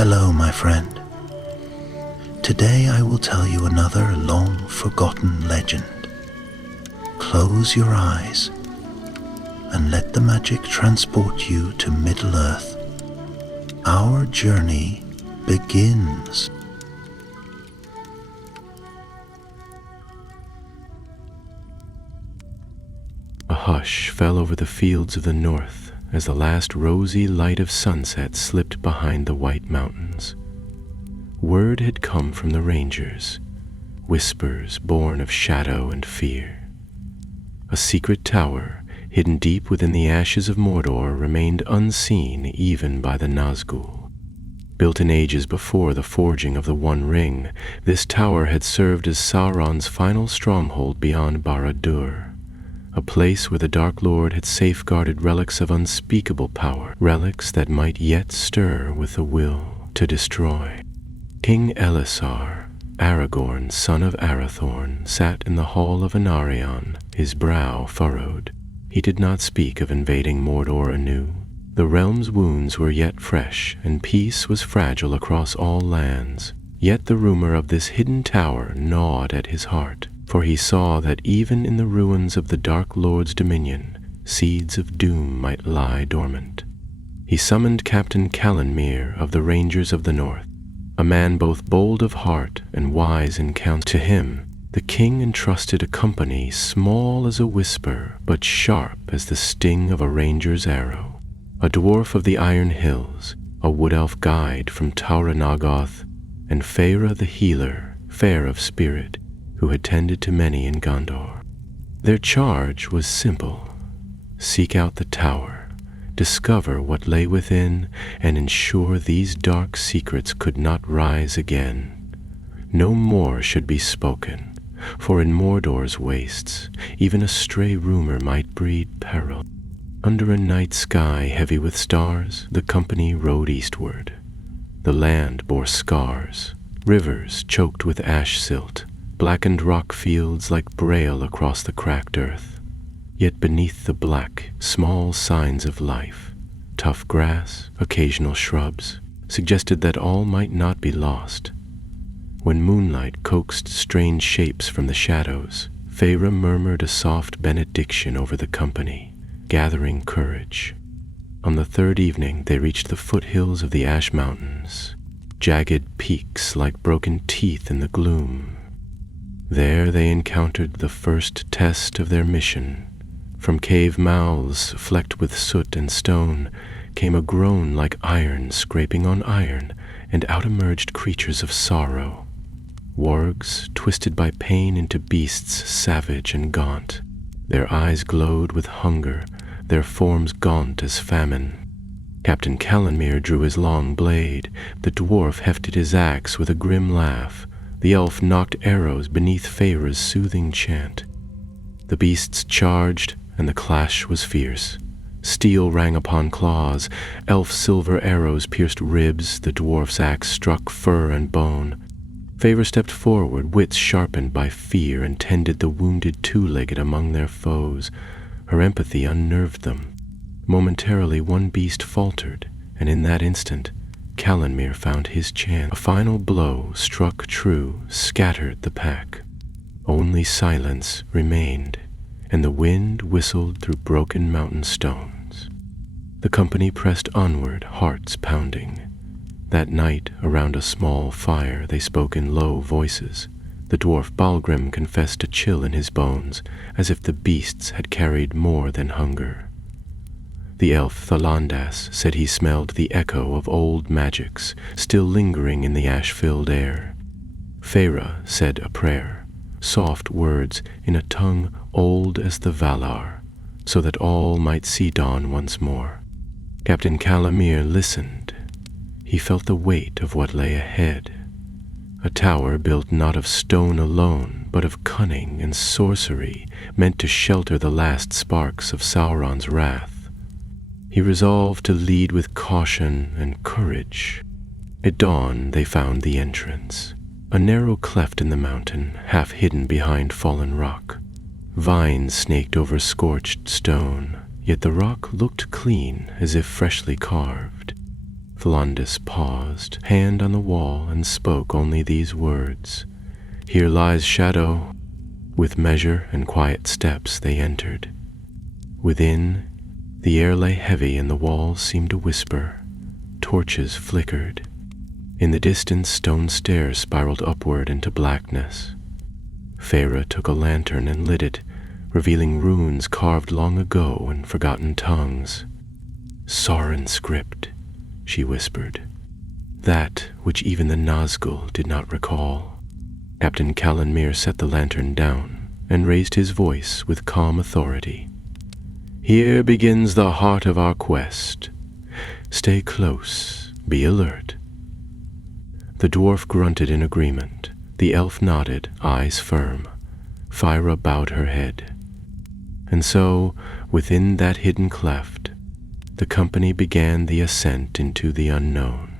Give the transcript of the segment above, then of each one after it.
Hello, my friend. Today I will tell you another long-forgotten legend. Close your eyes and let the magic transport you to Middle-earth. Our journey begins. A hush fell over the fields of the north as the last rosy light of sunset slipped behind the white mountains. Word had come from the rangers, whispers born of shadow and fear. A secret tower, hidden deep within the ashes of Mordor, remained unseen even by the Nazgûl. Built in ages before the forging of the One Ring, this tower had served as Sauron's final stronghold beyond Barad-dûr, a place where the Dark Lord had safeguarded relics of unspeakable power, relics that might yet stir with the will to destroy. King Elessar, Aragorn, son of Arathorn, sat in the hall of Anarion, his brow furrowed. He did not speak of invading Mordor anew. The realm's wounds were yet fresh, and peace was fragile across all lands. Yet the rumor of this hidden tower gnawed at his heart, for he saw that even in the ruins of the Dark Lord's dominion, seeds of doom might lie dormant. He summoned Captain Callanmere of the Rangers of the North, a man both bold of heart and wise in counsel. To him, the king entrusted a company small as a whisper, but sharp as the sting of a ranger's arrow. A dwarf of the Iron Hills, a wood-elf guide from Tauranagoth, and Feyre the healer, fair of spirit, who had tended to many in Gondor. Their charge was simple: seek out the tower, discover what lay within, and ensure these dark secrets could not rise again. No more should be spoken, for in Mordor's wastes, even a stray rumor might breed peril. Under a night sky heavy with stars, the company rode eastward. The land bore scars, rivers choked with ash silt, blackened rock fields like braille across the cracked earth. Yet beneath the black, small signs of life, tough grass, occasional shrubs, suggested that all might not be lost. When moonlight coaxed strange shapes from the shadows, Feyre murmured a soft benediction over the company, gathering courage. On the third evening they reached the foothills of the Ash Mountains, jagged peaks like broken teeth in the gloom. There they encountered the first test of their mission. From cave mouths flecked with soot and stone came a groan like iron scraping on iron, and out emerged creatures of sorrow. Wargs twisted by pain into beasts savage and gaunt. Their eyes glowed with hunger, their forms gaunt as famine. Captain Callanmere drew his long blade. The dwarf hefted his axe with a grim laugh. The elf knocked arrows beneath Feyre's soothing chant. The beasts charged, and the clash was fierce. Steel rang upon claws. Elf silver arrows pierced ribs. The dwarf's axe struck fur and bone. Feyre stepped forward, wits sharpened by fear, and tended the wounded two-legged among their foes. Her empathy unnerved them. Momentarily one beast faltered, and in that instant Callanmere found his chance. A final blow struck true, scattered the pack. Only silence remained, and the wind whistled through broken mountain stones. The company pressed onward, hearts pounding. That night, around a small fire, they spoke in low voices. The dwarf Balgrim confessed a chill in his bones, as if the beasts had carried more than hunger. The elf Thalandas said he smelled the echo of old magics still lingering in the ash-filled air. Feyre said a prayer, soft words in a tongue old as the Valar, so that all might see dawn once more. Captain Callanmere listened. He felt the weight of what lay ahead. A tower built not of stone alone, but of cunning and sorcery, meant to shelter the last sparks of Sauron's wrath. He resolved to lead with caution and courage. At dawn they found the entrance, a narrow cleft in the mountain, half hidden behind fallen rock. Vines snaked over scorched stone, yet the rock looked clean as if freshly carved. Thlandis paused, hand on the wall, and spoke only these words. "Here lies shadow." With measure and quiet steps they entered. Within, the air lay heavy and the walls seemed to whisper. Torches flickered. In the distance, stone stairs spiraled upward into blackness. Feyre took a lantern and lit it, revealing runes carved long ago in forgotten tongues. "Sauron script," she whispered. That which even the Nazgûl did not recall. Captain Callanmere set the lantern down and raised his voice with calm authority. "Here begins the heart of our quest. Stay close, be alert." The dwarf grunted in agreement. The elf nodded, eyes firm. Feyre bowed her head. And so, within that hidden cleft, the company began the ascent into the unknown,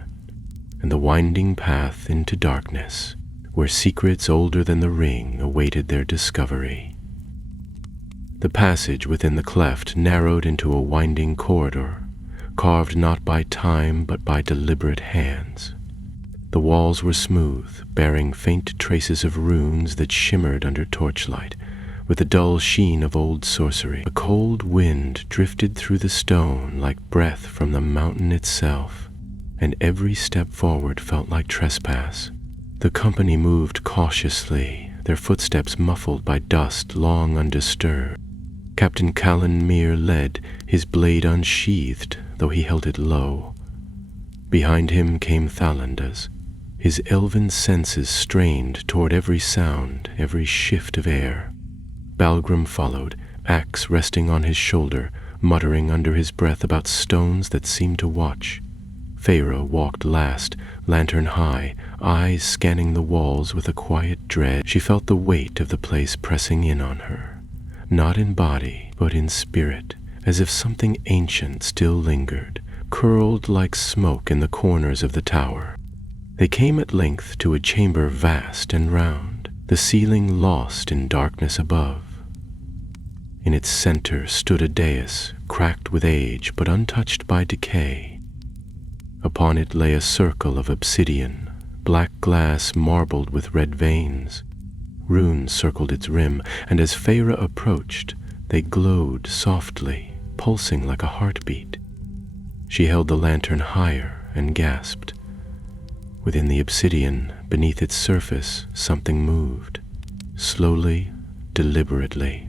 and the winding path into darkness, where secrets older than the ring awaited their discovery. The passage within the cleft narrowed into a winding corridor, carved not by time but by deliberate hands. The walls were smooth, bearing faint traces of runes that shimmered under torchlight, with the dull sheen of old sorcery. A cold wind drifted through the stone like breath from the mountain itself, and every step forward felt like trespass. The company moved cautiously, their footsteps muffled by dust long undisturbed. Captain Callanmere led, his blade unsheathed, though he held it low. Behind him came Thlandis, his elven senses strained toward every sound, every shift of air. Balgrim followed, axe resting on his shoulder, muttering under his breath about stones that seemed to watch. Feyre walked last, lantern high, eyes scanning the walls with a quiet dread. She felt the weight of the place pressing in on her, not in body, but in spirit, as if something ancient still lingered, curled like smoke in the corners of the tower. They came at length to a chamber vast and round, the ceiling lost in darkness above. In its center stood a dais, cracked with age but untouched by decay. Upon it lay a circle of obsidian, black glass marbled with red veins. Runes circled its rim, and as Feyre approached, they glowed softly, pulsing like a heartbeat. She held the lantern higher and gasped. Within the obsidian, beneath its surface, something moved, slowly, deliberately.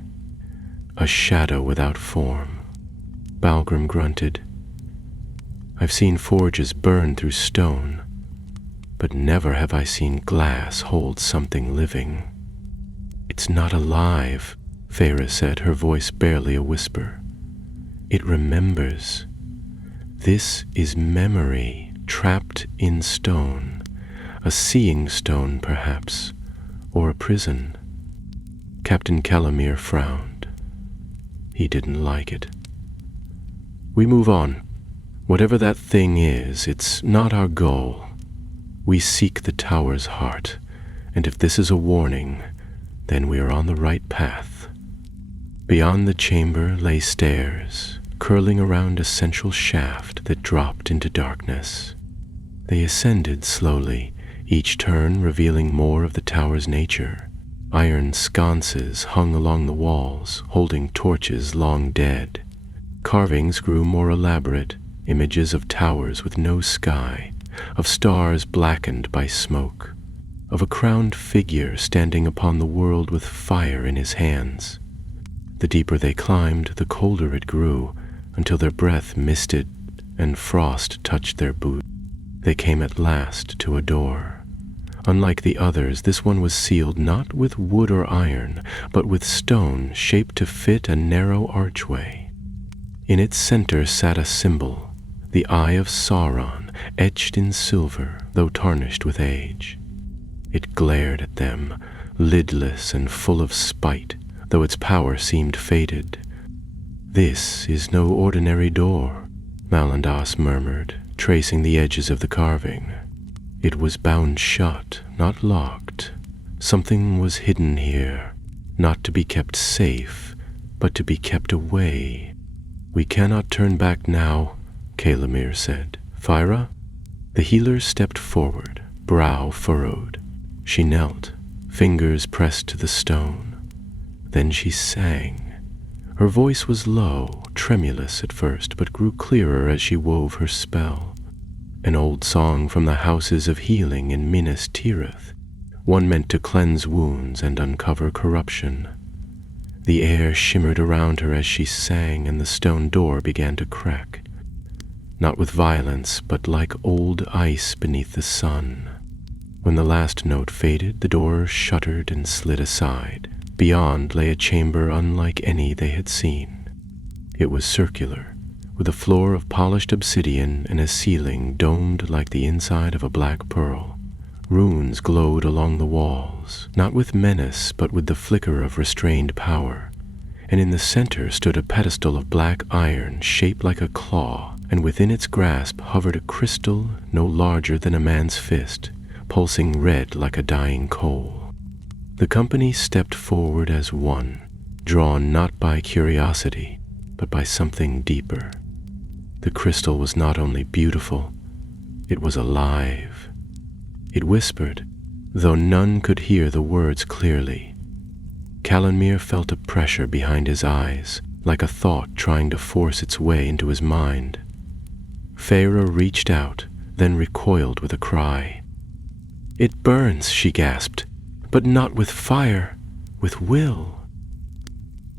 A shadow without form. Balgrim grunted. "I've seen forges burn through stone, but never have I seen glass hold something living." "It's not alive," Feyre said, her voice barely a whisper. "It remembers. This is memory, trapped in stone, a seeing stone perhaps, or a prison." Captain Callanmere frowned. He didn't like it. "We move on. Whatever that thing is, it's not our goal. We seek the tower's heart, and if this is a warning, then we are on the right path." Beyond the chamber lay stairs, curling around a central shaft that dropped into darkness. They ascended slowly, each turn revealing more of the tower's nature. Iron sconces hung along the walls, holding torches long dead. Carvings grew more elaborate, images of towers with no sky, of stars blackened by smoke, of a crowned figure standing upon the world with fire in his hands. The deeper they climbed, the colder it grew, until their breath misted and frost touched their boots. They came at last to a door. Unlike the others, this one was sealed not with wood or iron, but with stone shaped to fit a narrow archway. In its center sat a symbol, the Eye of Sauron, etched in silver, though tarnished with age. It glared at them, lidless and full of spite, though its power seemed faded. "This is no ordinary door," Malandas murmured, tracing the edges of the carving. It was bound shut, not locked. Something was hidden here, not to be kept safe, but to be kept away. "We cannot turn back now," Callanmere said. "Feyre, The healer stepped forward, brow furrowed. She knelt, fingers pressed to the stone. Then she sang. Her voice was low, tremulous at first, but grew clearer as she wove her spell. An old song from the houses of healing in Minas Tirith, one meant to cleanse wounds and uncover corruption. The air shimmered around her as she sang, and the stone door began to crack. Not with violence, but like old ice beneath the sun. When the last note faded, the door shuttered and slid aside. Beyond lay a chamber unlike any they had seen. It was circular, with a floor of polished obsidian and a ceiling domed like the inside of a black pearl. Runes glowed along the walls, not with menace, but with the flicker of restrained power. And in the center stood a pedestal of black iron shaped like a claw, and within its grasp hovered a crystal no larger than a man's fist, pulsing red like a dying coal. The company stepped forward as one, drawn not by curiosity, but by something deeper. The crystal was not only beautiful, it was alive. It whispered, though none could hear the words clearly. Calanmir felt a pressure behind his eyes, like a thought trying to force its way into his mind. Feyre reached out, then recoiled with a cry. "It burns," she gasped, "but not with fire, with will."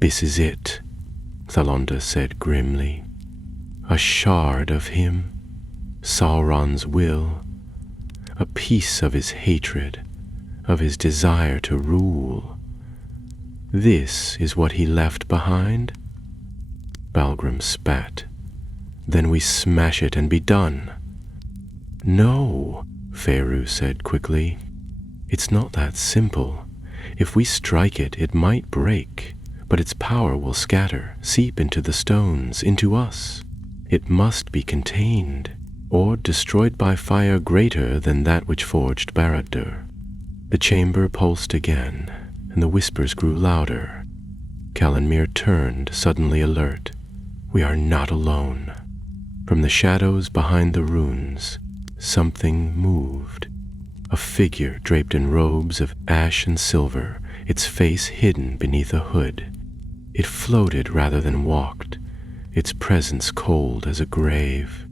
"This is it," Thalonda said grimly. "A shard of him, Sauron's will, a piece of his hatred, of his desire to rule. This is what he left behind?" Balgrim spat. "Then we smash it and be done." "No," Feyre said quickly. "It's not that simple. If we strike it, it might break, but its power will scatter, seep into the stones, into us. It must be contained, or destroyed by fire greater than that which forged Barad-dûr." The chamber pulsed again, and the whispers grew louder. Calanmir turned, suddenly alert. "We are not alone." From the shadows behind the runes, something moved. A figure draped in robes of ash and silver, its face hidden beneath a hood. It floated rather than walked, its presence cold as a grave.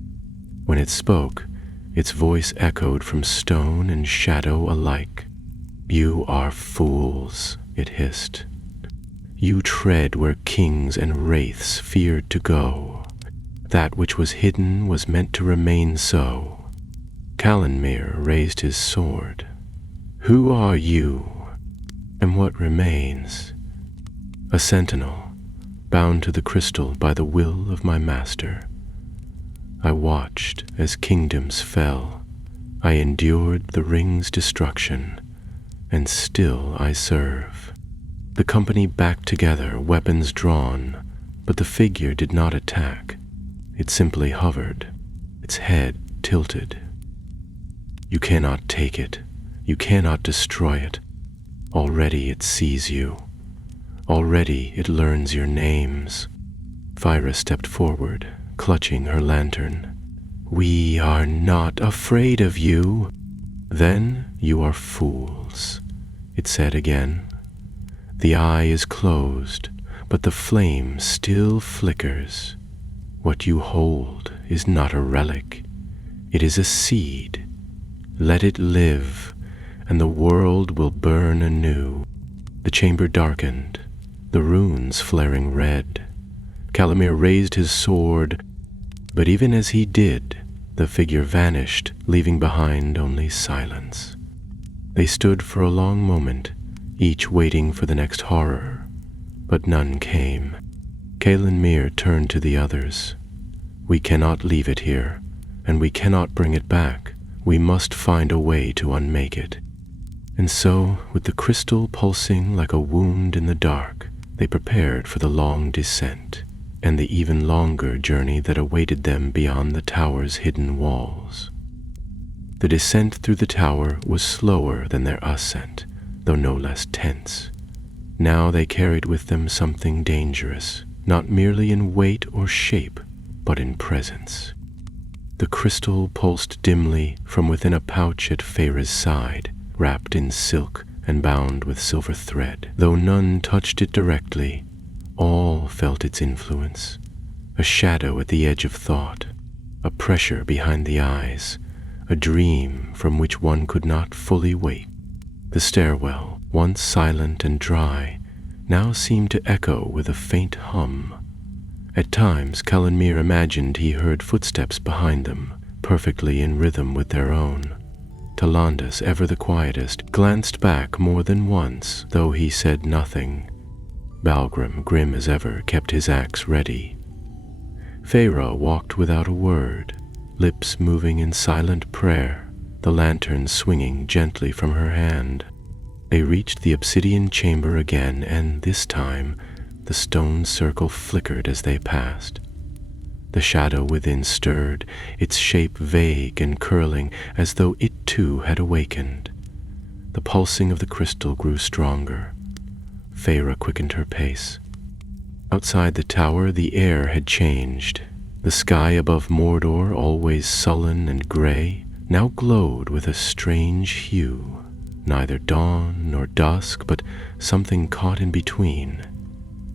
When it spoke, its voice echoed from stone and shadow alike. "You are fools," it hissed. "You tread where kings and wraiths feared to go. That which was hidden was meant to remain so." Calanmir raised his sword. "Who are you, and what remains?" "A sentinel, bound to the crystal by the will of my master. I watched as kingdoms fell. I endured the ring's destruction, and still I serve." The company backed together, weapons drawn, but the figure did not attack. It simply hovered, its head tilted. "You cannot take it. You cannot destroy it. Already it sees you. Already it learns your names." Feyre stepped forward, clutching her lantern. "We are not afraid of you." "Then you are fools," it said again. "The eye is closed, but the flame still flickers. What you hold is not a relic. It is a seed. Let it live, and the world will burn anew." The chamber darkened, the runes flaring red. Calanmir raised his sword, but even as he did, the figure vanished, leaving behind only silence. They stood for a long moment, each waiting for the next horror, but none came. Calanmir turned to the others. "We cannot leave it here, and we cannot bring it back. We must find a way to unmake it." And so, with the crystal pulsing like a wound in the dark, they prepared for the long descent, and the even longer journey that awaited them beyond the tower's hidden walls. The descent through the tower was slower than their ascent, though no less tense. Now they carried with them something dangerous, not merely in weight or shape, but in presence. The crystal pulsed dimly from within a pouch at Feyre's side, wrapped in silk and bound with silver thread. Though none touched it directly, all felt its influence. A shadow at the edge of thought, a pressure behind the eyes, a dream from which one could not fully wake. The stairwell, once silent and dry, now seemed to echo with a faint hum. At times, Calanmir imagined he heard footsteps behind them, perfectly in rhythm with their own. Talandas, ever the quietest, glanced back more than once, though he said nothing. Balgrim, grim as ever, kept his axe ready. Feyre walked without a word, lips moving in silent prayer, the lantern swinging gently from her hand. They reached the obsidian chamber again, and this time the stone circle flickered as they passed. The shadow within stirred, its shape vague and curling, as though it too had awakened. The pulsing of the crystal grew stronger. Feyre quickened her pace. Outside the tower, the air had changed. The sky above Mordor, always sullen and gray, now glowed with a strange hue, neither dawn nor dusk, but something caught in between.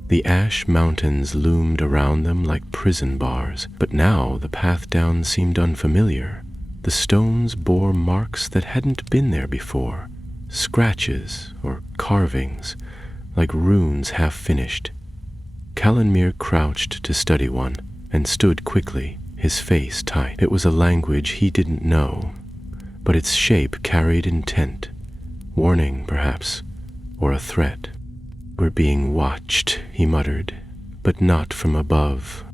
The ash mountains loomed around them like prison bars, but now the path down seemed unfamiliar. The stones bore marks that hadn't been there before, scratches or carvings, like runes half-finished. Calanmir crouched to study one, and stood quickly, his face tight. It was a language he didn't know, but its shape carried intent, warning perhaps, or a threat. "We're being watched," he muttered, "but not from above."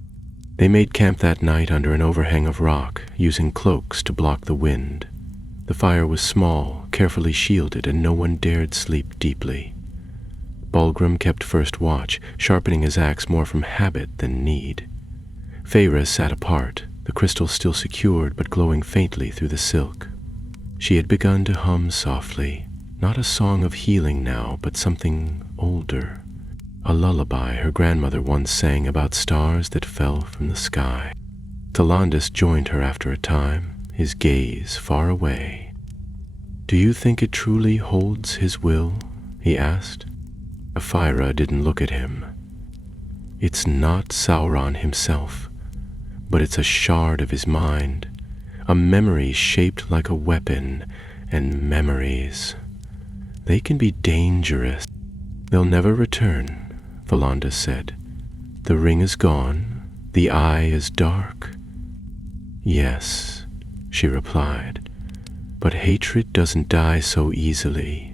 They made camp that night under an overhang of rock, using cloaks to block the wind. The fire was small, carefully shielded, and no one dared sleep deeply. Balgrim kept first watch, sharpening his axe more from habit than need. Feyre sat apart, the crystal still secured but glowing faintly through the silk. She had begun to hum softly, not a song of healing now, but something older, a lullaby her grandmother once sang about stars that fell from the sky. Talandas joined her after a time, his gaze far away. "Do you think it truly holds his will?" he asked. Feyre didn't look at him. "It's not Sauron himself, but it's a shard of his mind, a memory shaped like a weapon, and memories. They can be dangerous." "They'll never return," Valandas said. "The ring is gone, the eye is dark." "Yes," she replied, "but hatred doesn't die so easily.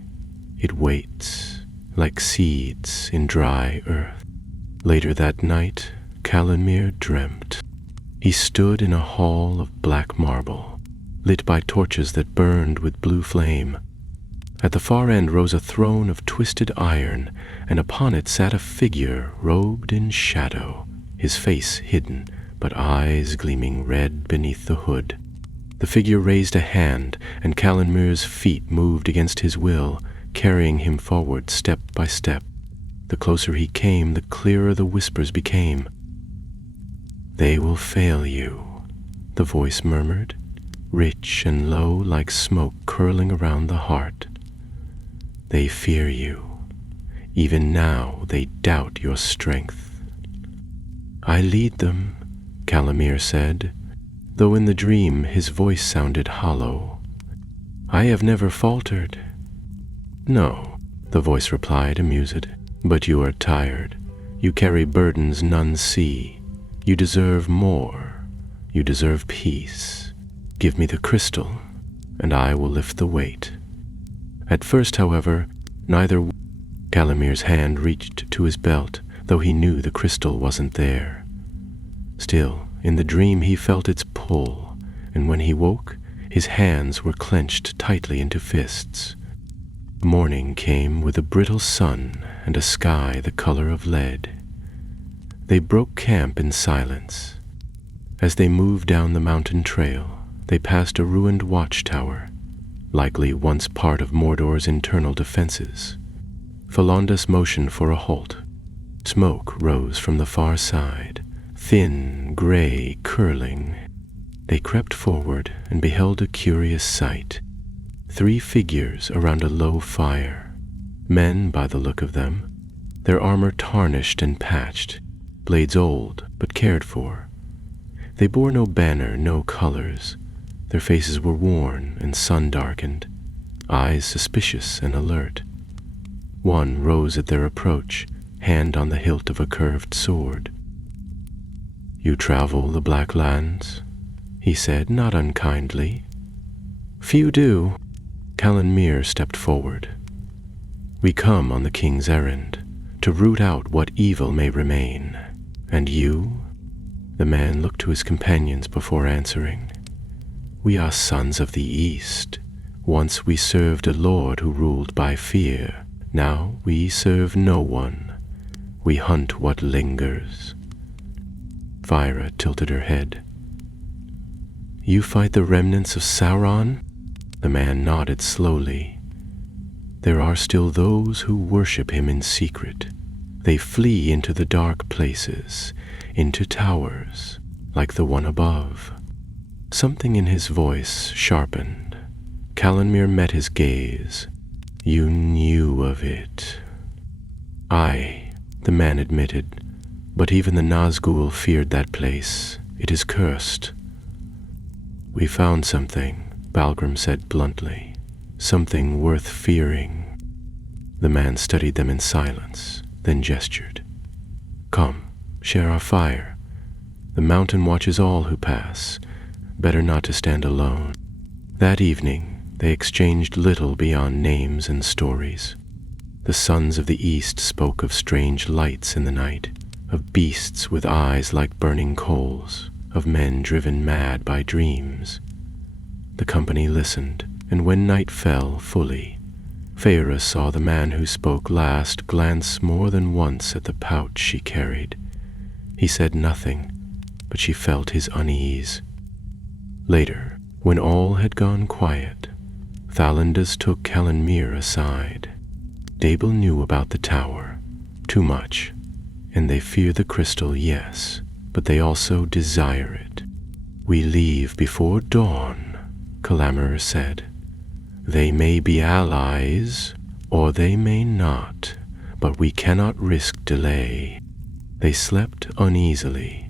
It waits, like seeds in dry earth." Later that night, Calanmir dreamt. He stood in a hall of black marble, lit by torches that burned with blue flame. At the far end rose a throne of twisted iron, and upon it sat a figure robed in shadow, his face hidden, but eyes gleaming red beneath the hood. The figure raised a hand, and Calanmir's feet moved against his will, carrying him forward step by step. The closer he came, the clearer the whispers became. "They will fail you," the voice murmured, rich and low like smoke curling around the heart. "They fear you. Even now they doubt your strength." "I lead them," Calanmir said, though in the dream his voice sounded hollow. "I have never faltered." "No," the voice replied, amused, "but you are tired. You carry burdens none see. You deserve more. You deserve peace. Give me the crystal, and I will lift the weight." At first, however, neither. Calamir's hand reached to his belt, though he knew the crystal wasn't there. Still, in the dream he felt its pull, and when he woke, his hands were clenched tightly into fists. Morning came with a brittle sun and a sky the color of lead. They broke camp in silence. As they moved down the mountain trail, they passed a ruined watchtower, likely once part of Mordor's internal defenses. Valandas motioned for a halt. Smoke rose from the far side, thin, gray, curling. They crept forward and beheld a curious sight. 3 figures around a low fire. Men, by the look of them, their armor tarnished and patched, blades old but cared for. They bore no banner, no colors. Their faces were worn and sun-darkened, eyes suspicious and alert. One rose at their approach, hand on the hilt of a curved sword. "You travel the Black Lands?" he said, not unkindly. "Few do." Calanmir stepped forward. "We come on the king's errand, to root out what evil may remain. And you?" The man looked to his companions before answering. "We are sons of the East. Once we served a lord who ruled by fear. Now we serve no one. We hunt what lingers." Fyra tilted her head. "You fight the remnants of Sauron?" The man nodded slowly. "There are still those who worship him in secret. They flee into the dark places, into towers, like the one above." Something in his voice sharpened. Calanmir met his gaze. "You knew of it." "Aye," the man admitted, "but even the Nazgûl feared that place. It is cursed." "We found something," Balgrim said bluntly. "Something worth fearing." The man studied them in silence, then gestured. "Come, share our fire. The mountain watches all who pass. Better not to stand alone." That evening, they exchanged little beyond names and stories. The sons of the East spoke of strange lights in the night, of beasts with eyes like burning coals, of men driven mad by dreams. The company listened, and when night fell fully, Feyre saw the man who spoke last glance more than once at the pouch she carried. He said nothing, but she felt his unease. Later, when all had gone quiet, Thalandas took Calanmir aside. Dable knew about the tower, too much, and they fear the crystal, yes, but they also desire it. "We leave before dawn," Calanmir said. "They may be allies, or they may not, but we cannot risk delay." They slept uneasily,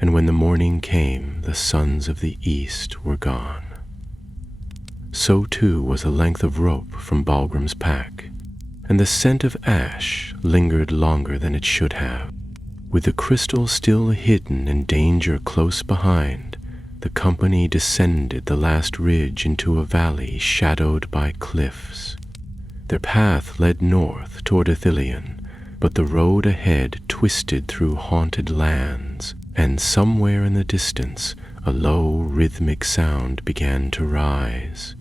and when the morning came, the sons of the East were gone. So too was a length of rope from Balgrim's pack, and the scent of ash lingered longer than it should have. With the crystal still hidden and danger close behind, the company descended the last ridge into a valley shadowed by cliffs. Their path led north toward Ithilien, but the road ahead twisted through haunted lands, and somewhere in the distance a low rhythmic sound began to rise.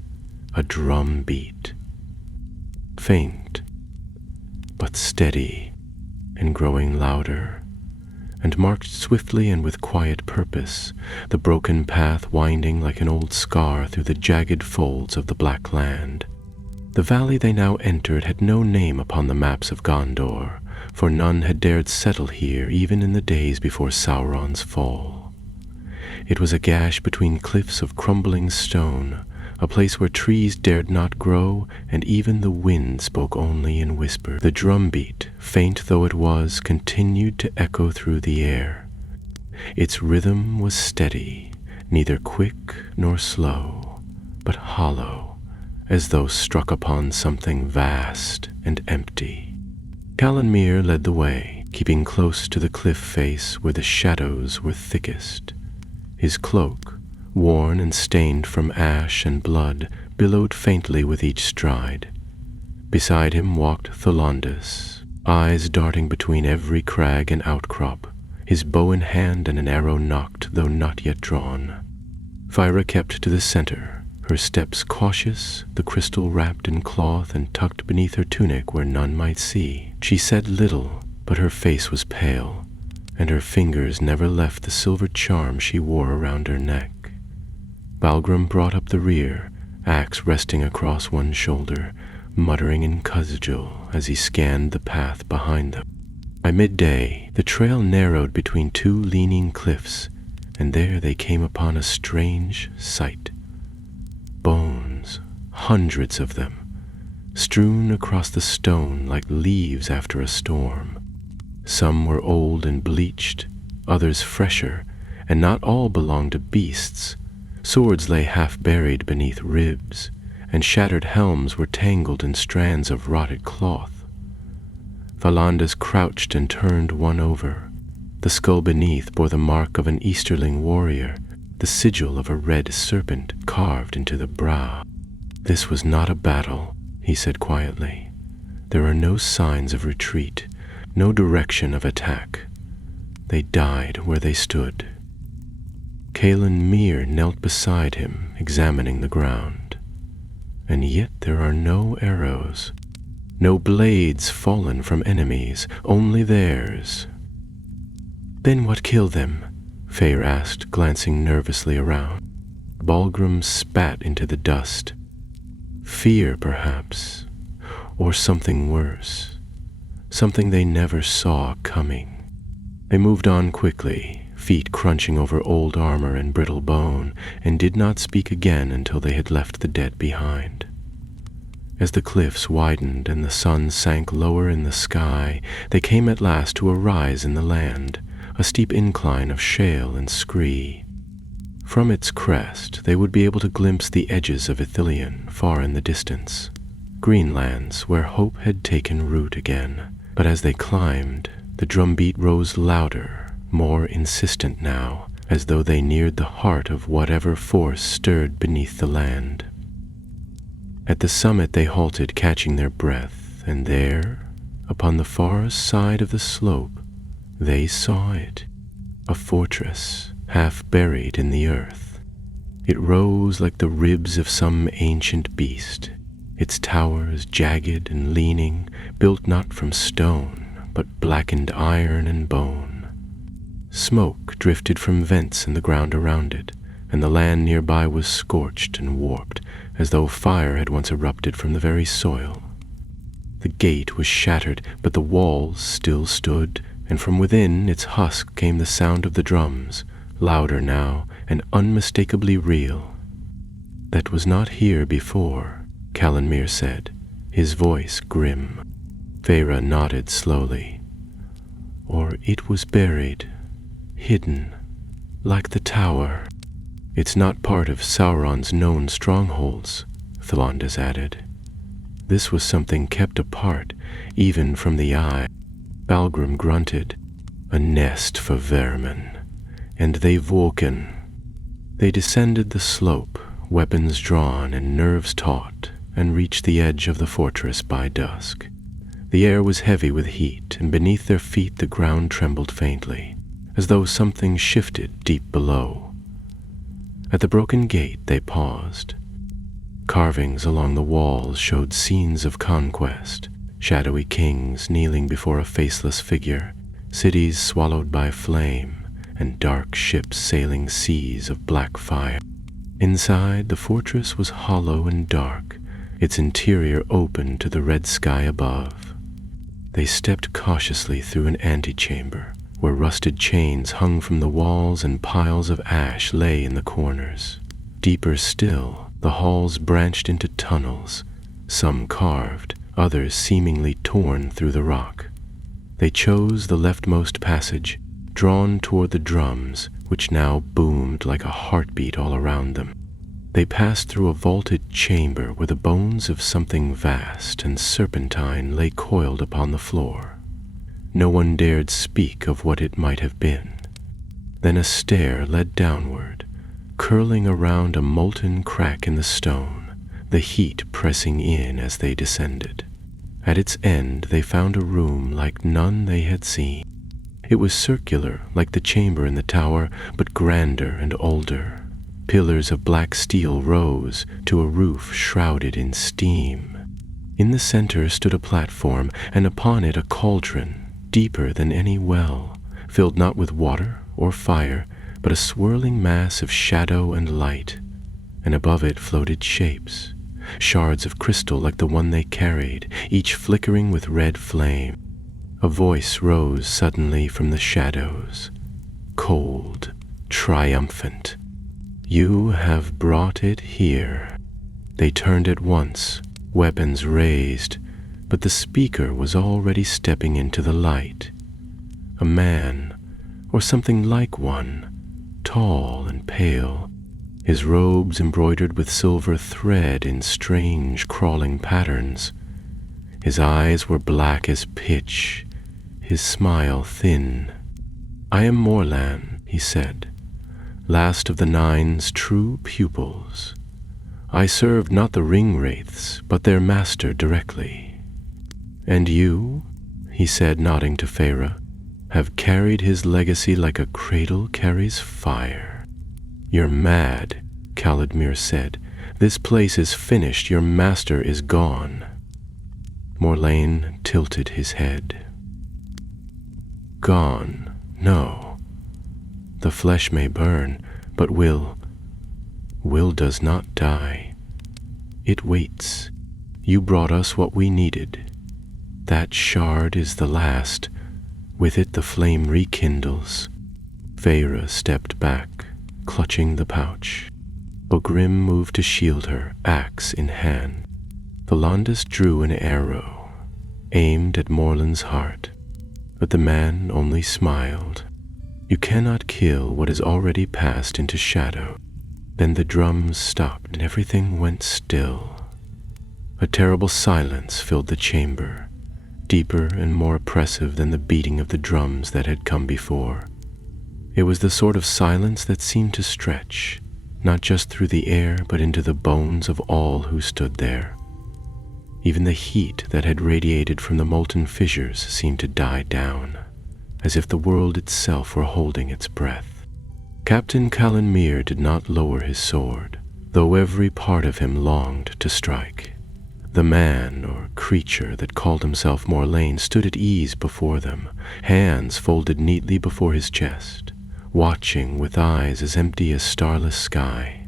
A drum beat. Faint, but steady, and growing louder, and marked swiftly and with quiet purpose, the broken path winding like an old scar through the jagged folds of the Black Land. The valley they now entered had no name upon the maps of Gondor, for none had dared settle here even in the days before Sauron's fall. It was a gash between cliffs of crumbling stone, a place where trees dared not grow, and even the wind spoke only in whispers. The drumbeat, faint though it was, continued to echo through the air. Its rhythm was steady, neither quick nor slow, but hollow, as though struck upon something vast and empty. Calanmir led the way, keeping close to the cliff face where the shadows were thickest. His cloak, worn and stained from ash and blood, billowed faintly with each stride. Beside him walked Thalandas, eyes darting between every crag and outcrop, his bow in hand and an arrow nocked, though not yet drawn. Fyra kept to the center, her steps cautious, the crystal wrapped in cloth and tucked beneath her tunic where none might see. She said little, but her face was pale, and her fingers never left the silver charm she wore around her neck. Balgrim brought up the rear, axe resting across one shoulder, muttering in Khazjil as he scanned the path behind them. By midday, the trail narrowed between two leaning cliffs, and there they came upon a strange sight. Bones, hundreds of them, strewn across the stone like leaves after a storm. Some were old and bleached, others fresher, and not all belonged to beasts. Swords lay half buried beneath ribs, and shattered helms were tangled in strands of rotted cloth. Valandas crouched and turned one over. The skull beneath bore the mark of an Easterling warrior, the sigil of a red serpent carved into the brow. "This was not a battle," he said quietly. "There are no signs of retreat, no direction of attack. They died where they stood." Cailan Mir knelt beside him, examining the ground. "And yet there are no arrows, no blades fallen from enemies, only theirs." "Then what killed them?" Feyre asked, glancing nervously around. Balgrim spat into the dust. "Fear, perhaps, or something worse, something they never saw coming." They moved on quickly, feet crunching over old armor and brittle bone, and did not speak again until they had left the dead behind. As the cliffs widened and the sun sank lower in the sky, they came at last to a rise in the land, a steep incline of shale and scree. From its crest they would be able to glimpse the edges of Ithilien far in the distance, greenlands where hope had taken root again. But as they climbed, the drumbeat rose louder, more insistent now, as though they neared the heart of whatever force stirred beneath the land. At the summit they halted, catching their breath, and there, upon the farthest side of the slope, they saw it, a fortress half buried in the earth. It rose like the ribs of some ancient beast, its towers jagged and leaning, built not from stone, but blackened iron and bone. Smoke drifted from vents in the ground around it, and the land nearby was scorched and warped, as though fire had once erupted from the very soil. The gate was shattered, but the walls still stood, and from within its husk came the sound of the drums, louder now and unmistakably real. "That was not here before," Cailan Mir said, his voice grim. Feyre nodded slowly. "Or it was buried, hidden, like the tower." "It's not part of Sauron's known strongholds," Valandas added. "This was something kept apart, even from the eye." Balgrim grunted. "A nest for vermin. And they've woken." They descended the slope, weapons drawn and nerves taut, and reached the edge of the fortress by dusk. The air was heavy with heat, and beneath their feet the ground trembled faintly, as though something shifted deep below. At the broken gate they paused. Carvings along the walls showed scenes of conquest, shadowy kings kneeling before a faceless figure, cities swallowed by flame, and dark ships sailing seas of black fire. Inside, the fortress was hollow and dark, its interior open to the red sky above. They stepped cautiously through an antechamber, where rusted chains hung from the walls and piles of ash lay in the corners. Deeper still, the halls branched into tunnels, some carved, others seemingly torn through the rock. They chose the leftmost passage, drawn toward the drums, which now boomed like a heartbeat all around them. They passed through a vaulted chamber where the bones of something vast and serpentine lay coiled upon the floor. No one dared speak of what it might have been. Then a stair led downward, curling around a molten crack in the stone, the heat pressing in as they descended. At its end they found a room like none they had seen. It was circular like the chamber in the tower, but grander and older. Pillars of black steel rose to a roof shrouded in steam. In the center stood a platform, and upon it a cauldron, deeper than any well, filled not with water or fire, but a swirling mass of shadow and light. And above it floated shapes, shards of crystal like the one they carried, each flickering with red flame. A voice rose suddenly from the shadows, cold, triumphant. "You have brought it here." They turned at once, weapons raised, but the speaker was already stepping into the light. A man, or something like one, tall and pale, his robes embroidered with silver thread in strange crawling patterns. His eyes were black as pitch, his smile thin. "I am Morlan," he said, "last of the Nine's true pupils. I served not the ring-wraiths, but their master directly. And you," he said, nodding to Feyre, "have carried his legacy like a cradle carries fire." "You're mad," Caladmir said. "This place is finished. Your master is gone." Morlane tilted his head. "Gone, no. The flesh may burn, but will does not die. It waits. You brought us what we needed. That shard is the last. With it the flame rekindles." Feyre stepped back, clutching the pouch. Ogrim moved to shield her, axe in hand. Volandas drew an arrow, aimed at Morlan's heart, but the man only smiled. "You cannot kill what has already passed into shadow." Then the drums stopped and everything went still. A terrible silence filled the chamber, deeper and more oppressive than the beating of the drums that had come before. It was the sort of silence that seemed to stretch, not just through the air, but into the bones of all who stood there. Even the heat that had radiated from the molten fissures seemed to die down, as if the world itself were holding its breath. Captain Calanmir did not lower his sword, though every part of him longed to strike. The man or creature that called himself Morlane stood at ease before them, hands folded neatly before his chest, watching with eyes as empty as starless sky.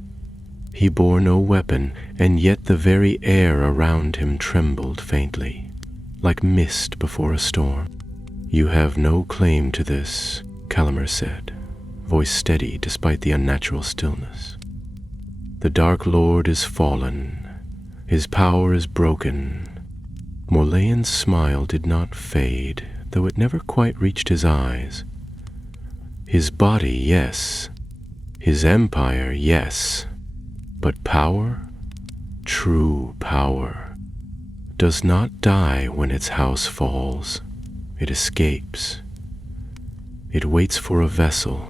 He bore no weapon, and yet the very air around him trembled faintly, like mist before a storm. "You have no claim to this," Calamir said, voice steady despite the unnatural stillness. "The Dark Lord is fallen. His power is broken." Morlane's smile did not fade, though it never quite reached his eyes. "His body, yes. His empire, yes. But power, true power, does not die when its house falls. It escapes. It waits for a vessel."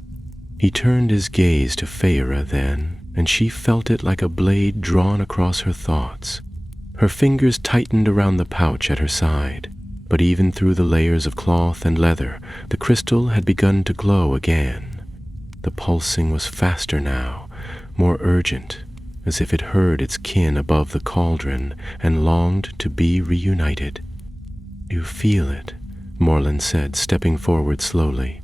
He turned his gaze to Feyre then, and she felt it like a blade drawn across her thoughts. Her fingers tightened around the pouch at her side, but even through the layers of cloth and leather, the crystal had begun to glow again. The pulsing was faster now, more urgent, as if it heard its kin above the cauldron and longed to be reunited. "You feel it," Morlan said, stepping forward slowly.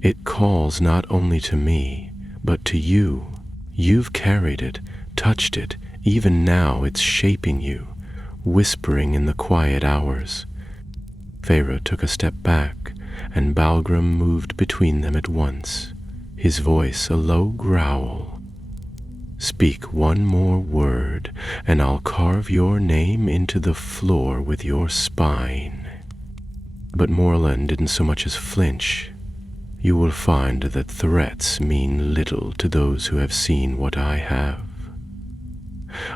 "It calls not only to me, but to you. You've carried it, touched it, even now it's shaping you, whispering in the quiet hours." Feyre took a step back, and Balgrim moved between them at once, his voice a low growl. "Speak one more word, and I'll carve your name into the floor with your spine." But Morlan didn't so much as flinch. "You will find that threats mean little to those who have seen what I have.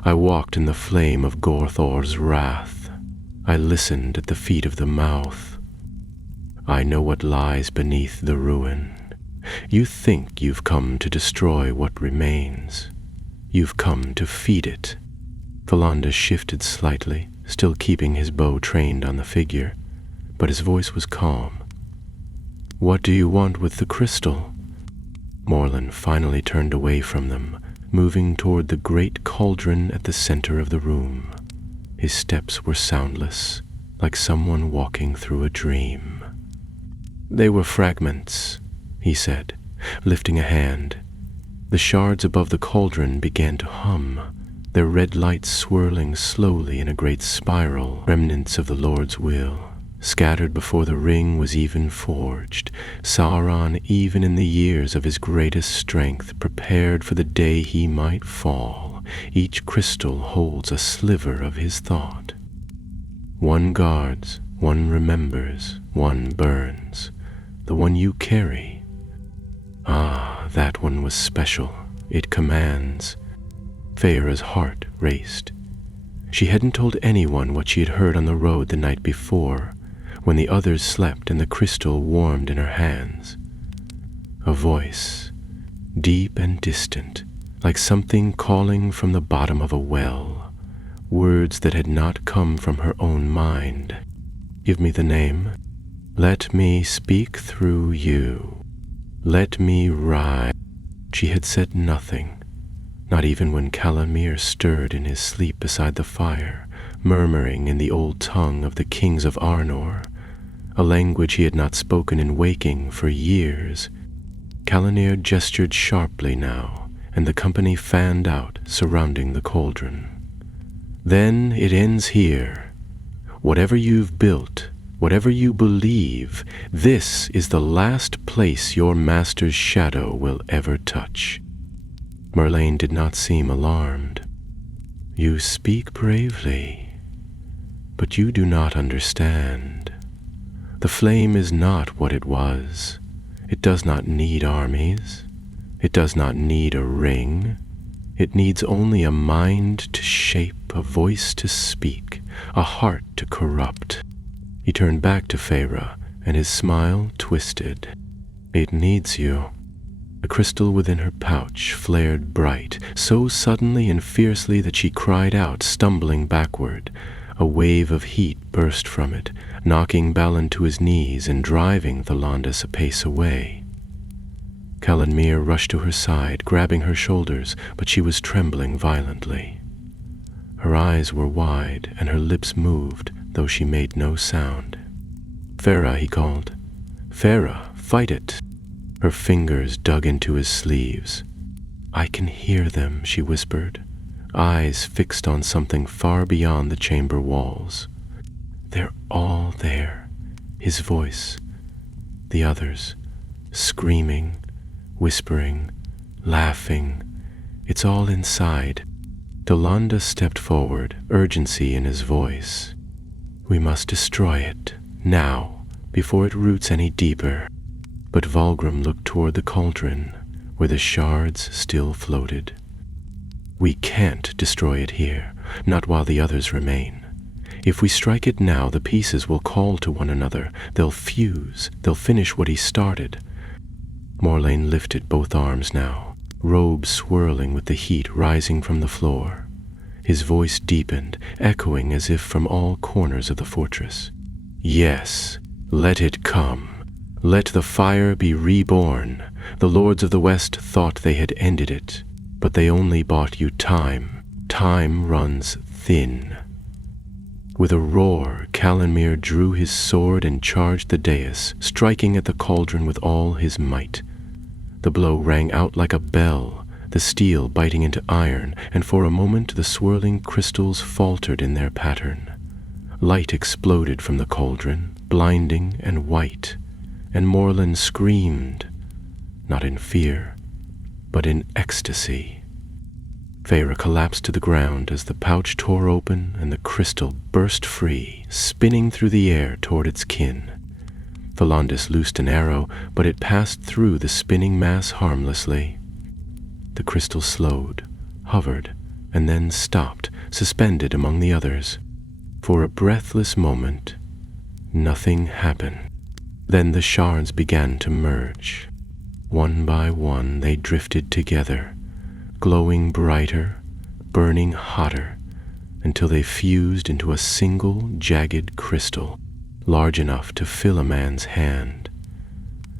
I walked in the flame of Gorthor's wrath. I listened at the feet of the mouth. I know what lies beneath the ruin. You think you've come to destroy what remains. You've come to feed it." Volandas shifted slightly, still keeping his bow trained on the figure, but his voice was calm. "What do you want with the crystal?" Morlan finally turned away from them, moving toward the great cauldron at the center of the room. His steps were soundless, like someone walking through a dream. "They were fragments," he said, lifting a hand. The shards above the cauldron began to hum, their red lights swirling slowly in a great spiral, remnants of the Lord's will, scattered before the ring was even forged. Sauron, even in the years of his greatest strength, prepared for the day he might fall. Each crystal holds a sliver of his thought. One guards, one remembers, one burns. The one you carry, that one was special. It commands. Feyre's heart raced. She hadn't told anyone what she had heard on the road the night before, when the others slept and the crystal warmed in her hands. A voice, deep and distant, like something calling from the bottom of a well, words that had not come from her own mind. Give me the name. Let me speak through you. Let me ride. She had said nothing, not even when Calanmir stirred in his sleep beside the fire, murmuring in the old tongue of the kings of Arnor, a language he had not spoken in waking for years. Calanmir gestured sharply now, and the company fanned out, surrounding the cauldron. Then it ends here. Whatever you've built, whatever you believe, this is the last place your master's shadow will ever touch. Merlane did not seem alarmed. You speak bravely, but you do not understand. The flame is not what it was. It does not need armies. It does not need a ring. It needs only a mind to shape, a voice to speak, a heart to corrupt. He turned back to Feyre, and his smile twisted. It needs you. The crystal within her pouch flared bright, so suddenly and fiercely that she cried out, stumbling backward. A wave of heat burst from it, knocking Balin to his knees and driving Tholondas a pace away. Calanmir rushed to her side, grabbing her shoulders, but she was trembling violently. Her eyes were wide, and her lips moved, though she made no sound. Feyre, he called. Feyre, fight it. Her fingers dug into his sleeves. I can hear them, she whispered, eyes fixed on something far beyond the chamber walls. They're all there. His voice. The others. Screaming, whispering, laughing. It's all inside. Tholondas stepped forward, urgency in his voice. We must destroy it, now, before it roots any deeper. But Valgrim looked toward the cauldron, where the shards still floated. We can't destroy it here, not while the others remain. If we strike it now, the pieces will call to one another. They'll fuse. They'll finish what he started. Morlane lifted both arms now, robes swirling with the heat rising from the floor. His voice deepened, echoing as if from all corners of the fortress. Yes, let it come. Let the fire be reborn. The lords of the West thought they had ended it, but they only bought you time. Time runs thin. With a roar, Calanmir drew his sword and charged the dais, striking at the cauldron with all his might. The blow rang out like a bell, the steel biting into iron, and for a moment the swirling crystals faltered in their pattern. Light exploded from the cauldron, blinding and white, and Morlane screamed, not in fear, but in ecstasy. Feyre collapsed to the ground as the pouch tore open and the crystal burst free, spinning through the air toward its kin. Tholondas loosed an arrow, but it passed through the spinning mass harmlessly. The crystal slowed, hovered, and then stopped, suspended among the others. For a breathless moment, nothing happened. Then the shards began to merge. One by one they drifted together, glowing brighter, burning hotter, until they fused into a single jagged crystal, large enough to fill a man's hand.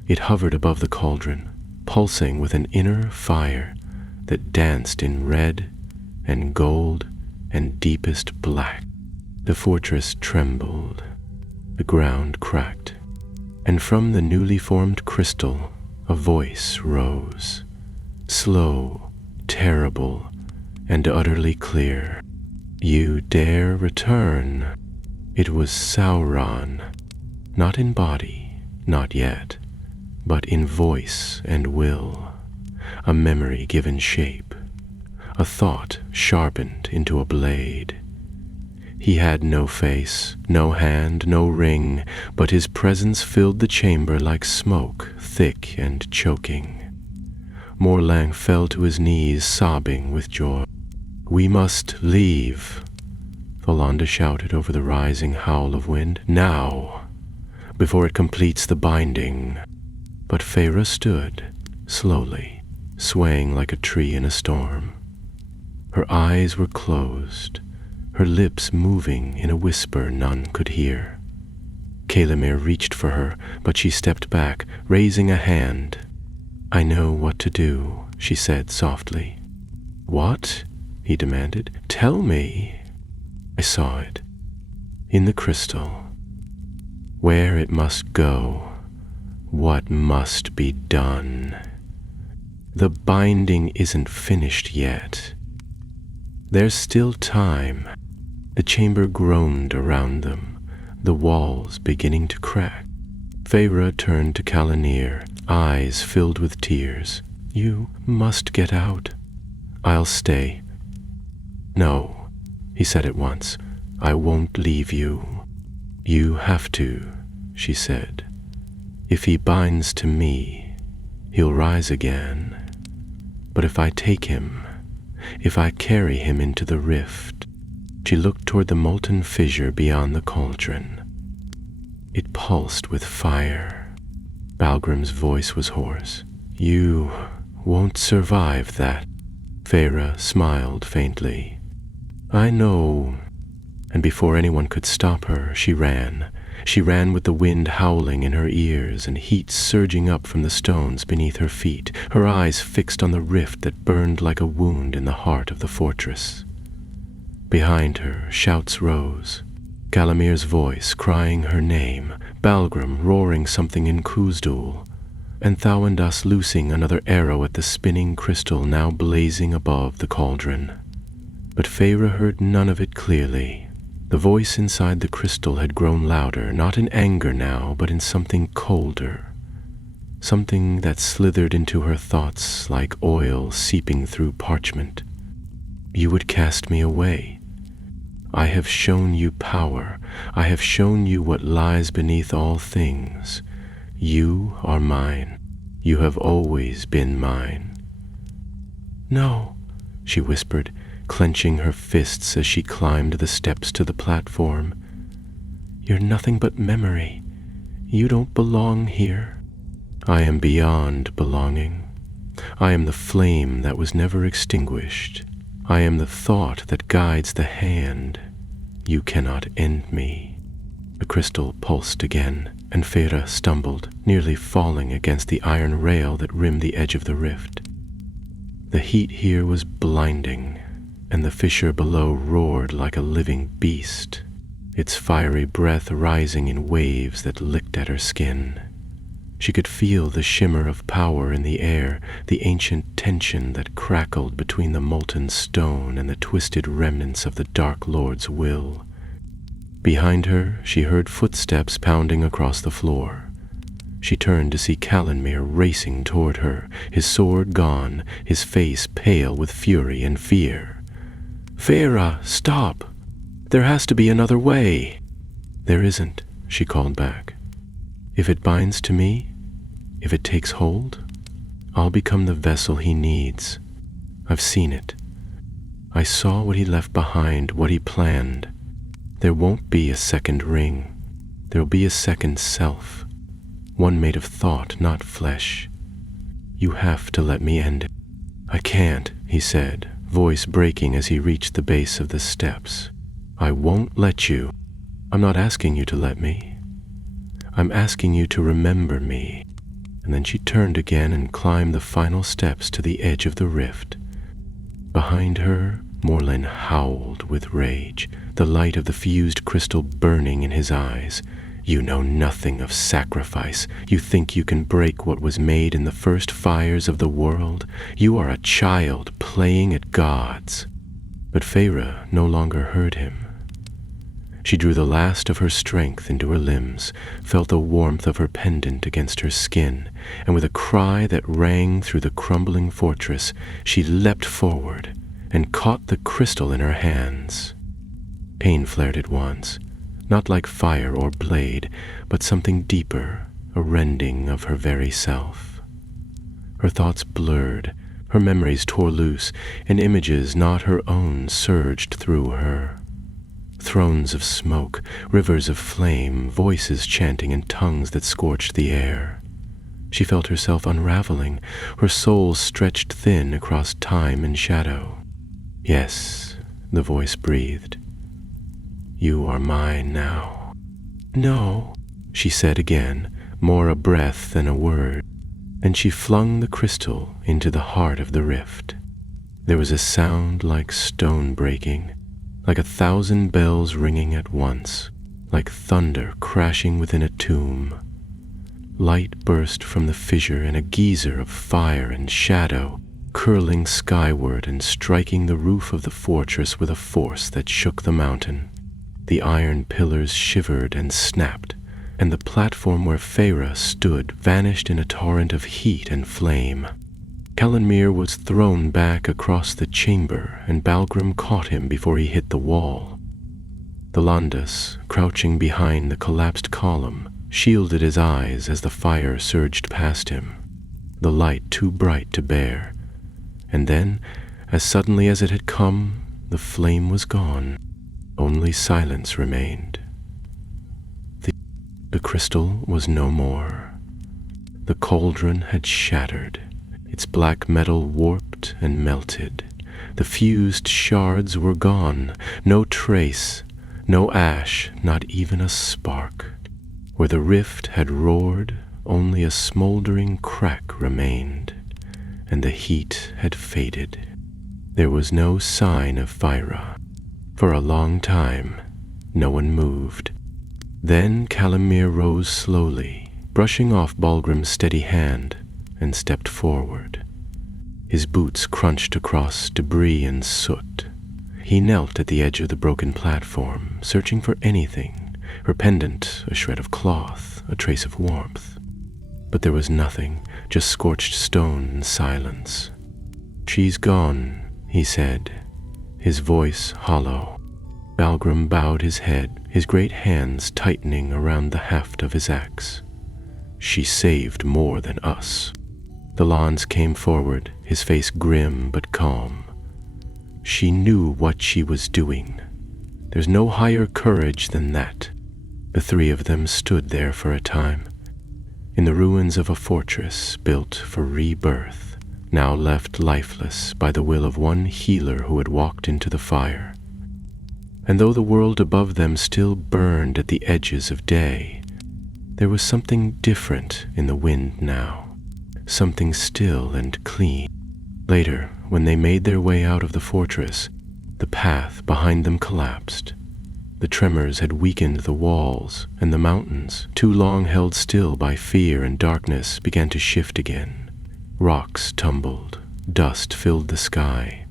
It hovered above the cauldron, pulsing with an inner fire that danced in red and gold and deepest black. The fortress trembled. The ground cracked. And from the newly formed crystal, a voice rose, slow, terrible, and utterly clear. You dare return. It was Sauron. Not in body, not yet, but in voice and will, a memory given shape, a thought sharpened into a blade. He had no face, no hand, no ring, but his presence filled the chamber like smoke, thick and choking. Morlang fell to his knees, sobbing with joy. "We must leave," Tholanda shouted over the rising howl of wind. "Now, before it completes the binding." But Feyre stood, slowly, swaying like a tree in a storm. Her eyes were closed, her lips moving in a whisper none could hear. Caelimir reached for her, but she stepped back, raising a hand. "I know what to do," she said softly. "What?" he demanded. "Tell me." "I saw it, in the crystal. Where it must go, what must be done. The binding isn't finished yet. There's still time." The chamber groaned around them, the walls beginning to crack. Feyre turned to Calanir, eyes filled with tears. "You must get out." "I'll stay." "No," he said at once. "I won't leave you." "You have to," she said. "If he binds to me, he'll rise again. But if I take him, if I carry him into the rift..." She looked toward the molten fissure beyond the cauldron. It pulsed with fire. Balgrim's voice was hoarse. "You won't survive that." Feyre smiled faintly. "I know." And before anyone could stop her, she ran. She ran with the wind howling in her ears and heat surging up from the stones beneath her feet, her eyes fixed on the rift that burned like a wound in the heart of the fortress. Behind her, shouts rose. Calamir's voice crying her name, Balgrim roaring something in Khuzdul, and Thauandas loosing another arrow at the spinning crystal now blazing above the cauldron. But Feyre heard none of it clearly. The voice inside the crystal had grown louder, not in anger now, but in something colder, something that slithered into her thoughts like oil seeping through parchment. "You would cast me away. I have shown you power. I have shown you what lies beneath all things. You are mine. You have always been mine." "No," she whispered, clenching her fists as she climbed the steps to the platform. "You're nothing but memory. You don't belong here." "I am beyond belonging. I am the flame that was never extinguished. I am the thought that guides the hand. You cannot end me." The crystal pulsed again, and Feyre stumbled, nearly falling against the iron rail that rimmed the edge of the rift. The heat here was blinding, and the fissure below roared like a living beast, its fiery breath rising in waves that licked at her skin. She could feel the shimmer of power in the air, the ancient tension that crackled between the molten stone and the twisted remnants of the Dark Lord's will. Behind her, she heard footsteps pounding across the floor. She turned to see Calanmir racing toward her, his sword gone, his face pale with fury and fear. "Feyre, stop! There has to be another way." "There isn't," she called back. "If it binds to me, if it takes hold, I'll become the vessel he needs. I've seen it. I saw what he left behind, what he planned. There won't be a second ring. There'll be a second self, one made of thought, not flesh. You have to let me end it." "I can't," he said, voice breaking as he reached the base of the steps. "I won't let you. I'm not asking you to let me. I'm asking you to remember me." And then she turned again and climbed the final steps to the edge of the rift. Behind her, Morlin howled with rage, the light of the fused crystal burning in his eyes. "You know nothing of sacrifice. You think you can break what was made in the first fires of the world? You are a child playing at gods." But Feyre no longer heard him. She drew the last of her strength into her limbs, felt the warmth of her pendant against her skin, and with a cry that rang through the crumbling fortress, she leapt forward and caught the crystal in her hands. Pain flared at once, not like fire or blade, but something deeper, a rending of her very self. Her thoughts blurred, her memories tore loose, and images not her own surged through her. Thrones of smoke, rivers of flame, voices chanting in tongues that scorched the air. She felt herself unraveling, her soul stretched thin across time and shadow. "Yes," the voice breathed. "You are mine now." "No," she said again, more a breath than a word, and she flung the crystal into the heart of the rift. There was a sound like stone breaking, like 1,000 bells ringing at once, like thunder crashing within a tomb. Light burst from the fissure in a geyser of fire and shadow, curling skyward and striking the roof of the fortress with a force that shook the mountain. The iron pillars shivered and snapped, and the platform where Feyre stood vanished in a torrent of heat and flame. Calanmir was thrown back across the chamber, and Balgrim caught him before he hit the wall. Tholondas, crouching behind the collapsed column, shielded his eyes as the fire surged past him, the light too bright to bear. And then, as suddenly as it had come, the flame was gone. Only silence remained. The crystal was no more. The cauldron had shattered. Its black metal warped and melted. The fused shards were gone, no trace, no ash, not even a spark. Where the rift had roared, only a smoldering crack remained, and the heat had faded. There was no sign of Feyre. For a long time, no one moved. Then Calanmir rose slowly, brushing off Balgrim's steady hand, and stepped forward. His boots crunched across debris and soot. He knelt at the edge of the broken platform, searching for anything, her pendant, a shred of cloth, a trace of warmth. But there was nothing, just scorched stone and silence. "She's gone," he said, his voice hollow. Balgrim bowed his head, his great hands tightening around the haft of his axe. "She saved more than us." The Lons came forward, his face grim but calm. "She knew what she was doing. There's no higher courage than that." The three of them stood there for a time, in the ruins of a fortress built for rebirth, now left lifeless by the will of one healer who had walked into the fire. And though the world above them still burned at the edges of day, there was something different in the wind now, something still and clean. Later, when they made their way out of the fortress, the path behind them collapsed. The tremors had weakened the walls, and the mountains, too long held still by fear and darkness, began to shift again. Rocks tumbled, dust filled the sky.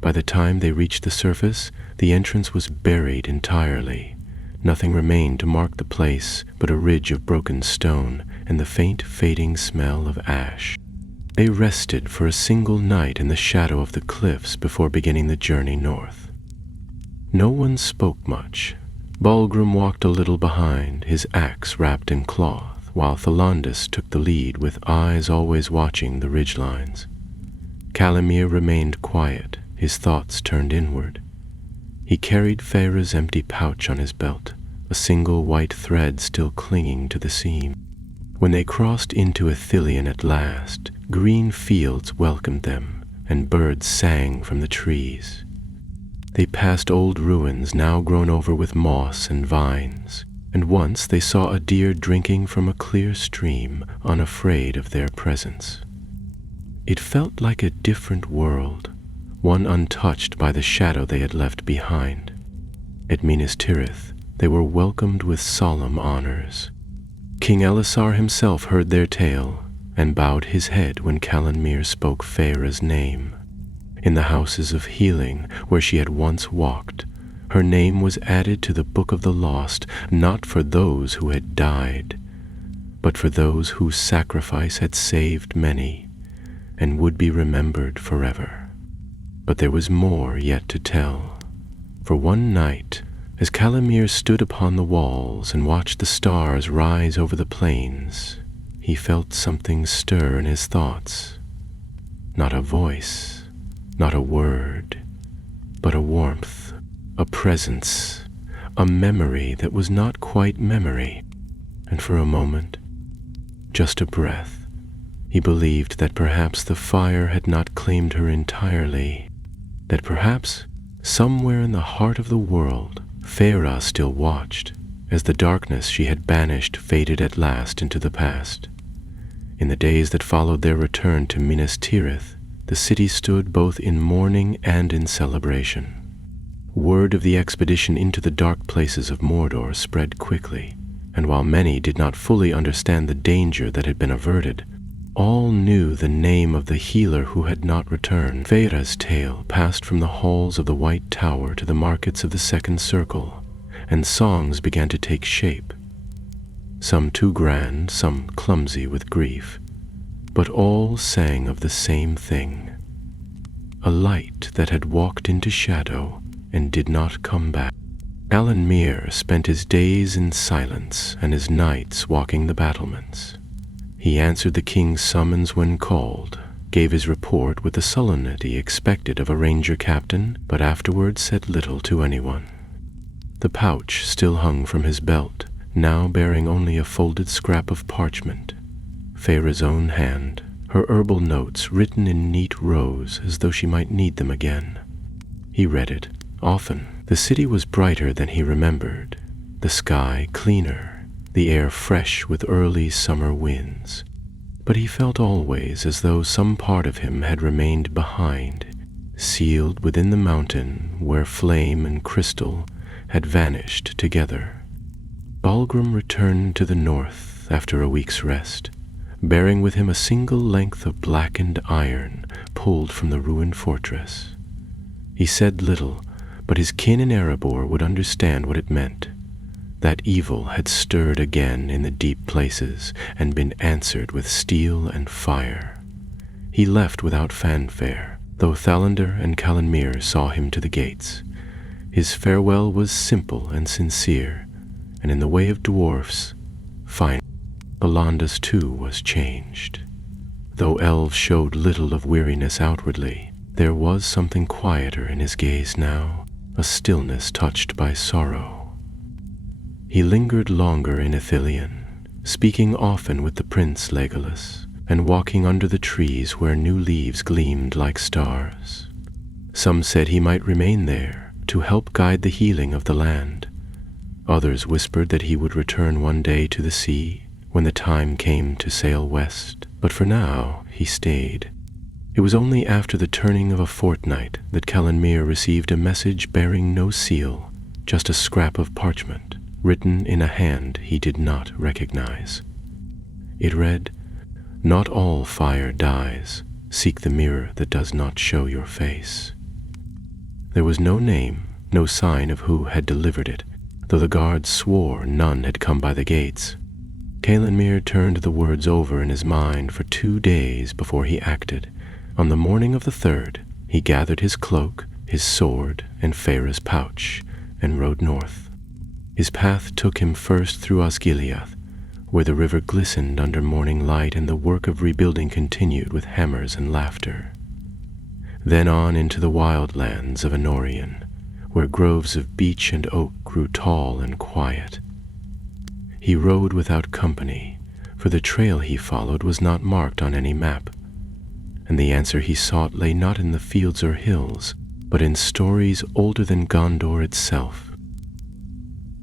By the time they reached the surface, the entrance was buried entirely. Nothing remained to mark the place but a ridge of broken stone and the faint fading smell of ash. They rested for a single night in the shadow of the cliffs before beginning the journey north. No one spoke much. Balgrim walked a little behind, his axe wrapped in cloth, while Tholondas took the lead with eyes always watching the ridgelines. Calanmir remained quiet, his thoughts turned inward. He carried Feyre's empty pouch on his belt, a single white thread still clinging to the seam. When they crossed into Ithilien at last, green fields welcomed them, and birds sang from the trees. They passed old ruins now grown over with moss and vines, and once they saw a deer drinking from a clear stream, unafraid of their presence. It felt like a different world, one untouched by the shadow they had left behind. At Minas Tirith, they were welcomed with solemn honors. King Elisar himself heard their tale, and bowed his head when Calanmir spoke Feyre's name. In the houses of healing where she had once walked, Her name was added to the book of the lost, not for those who had died, but for those whose sacrifice had saved many and would be remembered forever. But there was more yet to tell. For one night, as Calimere stood upon the walls and watched the stars rise over the plains, he felt something stir in his thoughts. Not a voice, not a word, but a warmth, a presence, a memory that was not quite memory, and for a moment, just a breath, he believed that perhaps the fire had not claimed her entirely, that perhaps somewhere in the heart of the world, Feyre still watched, as the darkness she had banished faded at last into the past. In the days that followed their return to Minas Tirith, the city stood both in mourning and in celebration. Word of the expedition into the dark places of Mordor spread quickly, and while many did not fully understand the danger that had been averted, all knew the name of the healer who had not returned. Feyre's tale passed from the halls of the White Tower to the markets of the Second Circle, and songs began to take shape. Some too grand, some clumsy with grief, but all sang of the same thing. A light that had walked into shadow and did not come back. Alan Mere spent his days in silence and his nights walking the battlements. He answered the king's summons when called, gave his report with the solemnity expected of a ranger captain, but afterwards said little to anyone. The pouch still hung from his belt, now bearing only a folded scrap of parchment, Feyre's own hand, her herbal notes written in neat rows as though she might need them again. He read it often. The city was brighter than he remembered, the sky cleaner, the air fresh with early summer winds. But he felt always as though some part of him had remained behind, sealed within the mountain where flame and crystal had vanished together. Balgrum returned to the north after a week's rest, bearing with him a single length of blackened iron pulled from the ruined fortress. He said little, but his kin in Erebor would understand what it meant. That evil had stirred again in the deep places and been answered with steel and fire. He left without fanfare, though Thalander and Calanmere saw him to the gates. His farewell was simple and sincere, and in the way of dwarfs, fine. Alanda's too was changed. Though elves showed little of weariness outwardly, there was something quieter in his gaze now, a stillness touched by sorrow. He lingered longer in Ithilien, speaking often with the Prince Legolas, and walking under the trees where new leaves gleamed like stars. Some said he might remain there to help guide the healing of the land. Others whispered that he would return one day to the sea when the time came to sail west, but for now he stayed. It was only after the turning of a fortnight that Calanmere received a message bearing no seal, just a scrap of parchment, written in a hand he did not recognize. It read, "Not all fire dies. Seek the mirror that does not show your face." There was no name, no sign of who had delivered it, though the guards swore none had come by the gates. Calanmere turned the words over in his mind for 2 days before he acted. On the morning of the 3rd, he gathered his cloak, his sword, and Feyre's pouch, and rode north. His path took him first through Osgiliath, where the river glistened under morning light and the work of rebuilding continued with hammers and laughter. Then on into the wild lands of Anorion, where groves of beech and oak grew tall and quiet. He rode without company, for the trail he followed was not marked on any map, and the answer he sought lay not in the fields or hills, but in stories older than Gondor itself.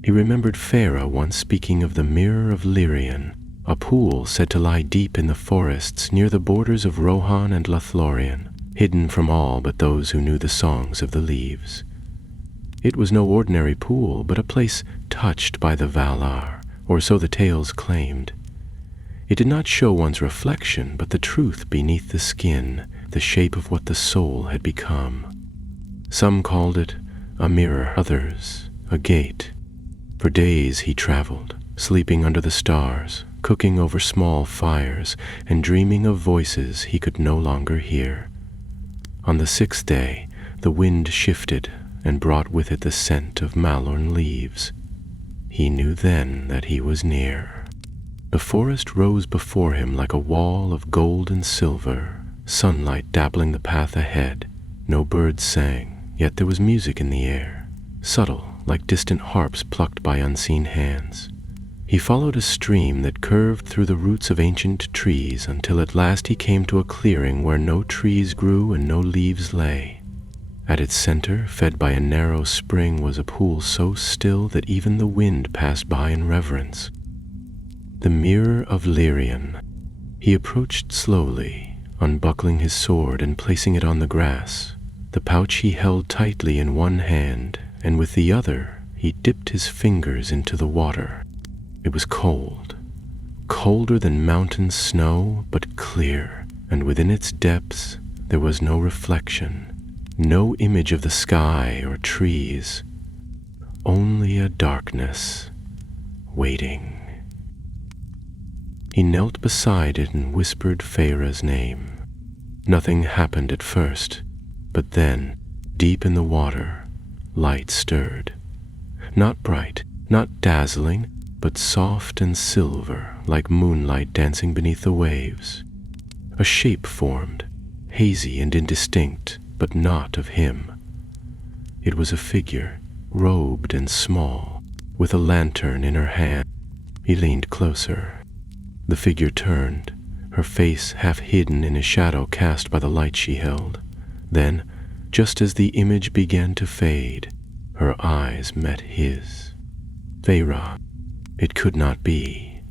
He remembered Feyre once speaking of the Mirror of Lyrien, a pool said to lie deep in the forests near the borders of Rohan and Lothlorien, hidden from all but those who knew the songs of the leaves. It was no ordinary pool, but a place touched by the Valar, or so the tales claimed. It did not show one's reflection, but the truth beneath the skin, the shape of what the soul had become. Some called it a mirror, others a gate. For days he traveled, sleeping under the stars, cooking over small fires, and dreaming of voices he could no longer hear. On the 6th day, the wind shifted and brought with it the scent of malorn leaves. He knew then that he was near. The forest rose before him like a wall of gold and silver, sunlight dabbling the path ahead. No birds sang, yet there was music in the air, subtle like distant harps plucked by unseen hands. He followed a stream that curved through the roots of ancient trees until at last he came to a clearing where no trees grew and no leaves lay. At its center, fed by a narrow spring, was a pool so still that even the wind passed by in reverence. The Mirror of Lirion. He approached slowly, unbuckling his sword and placing it on the grass. The pouch he held tightly in one hand, and with the other he dipped his fingers into the water. It was cold, colder than mountain snow, but clear, and within its depths there was no reflection, no image of the sky or trees, only a darkness, waiting. He knelt beside it and whispered Feyre's name. Nothing happened at first, but then, deep in the water, light stirred. Not bright, not dazzling, but soft and silver, like moonlight dancing beneath the waves. A shape formed, hazy and indistinct, but not of him. It was a figure, robed and small, with a lantern in her hand. He leaned closer. The figure turned, her face half hidden in a shadow cast by the light she held. Then, just as the image began to fade, her eyes met his. Feyre. It could not be,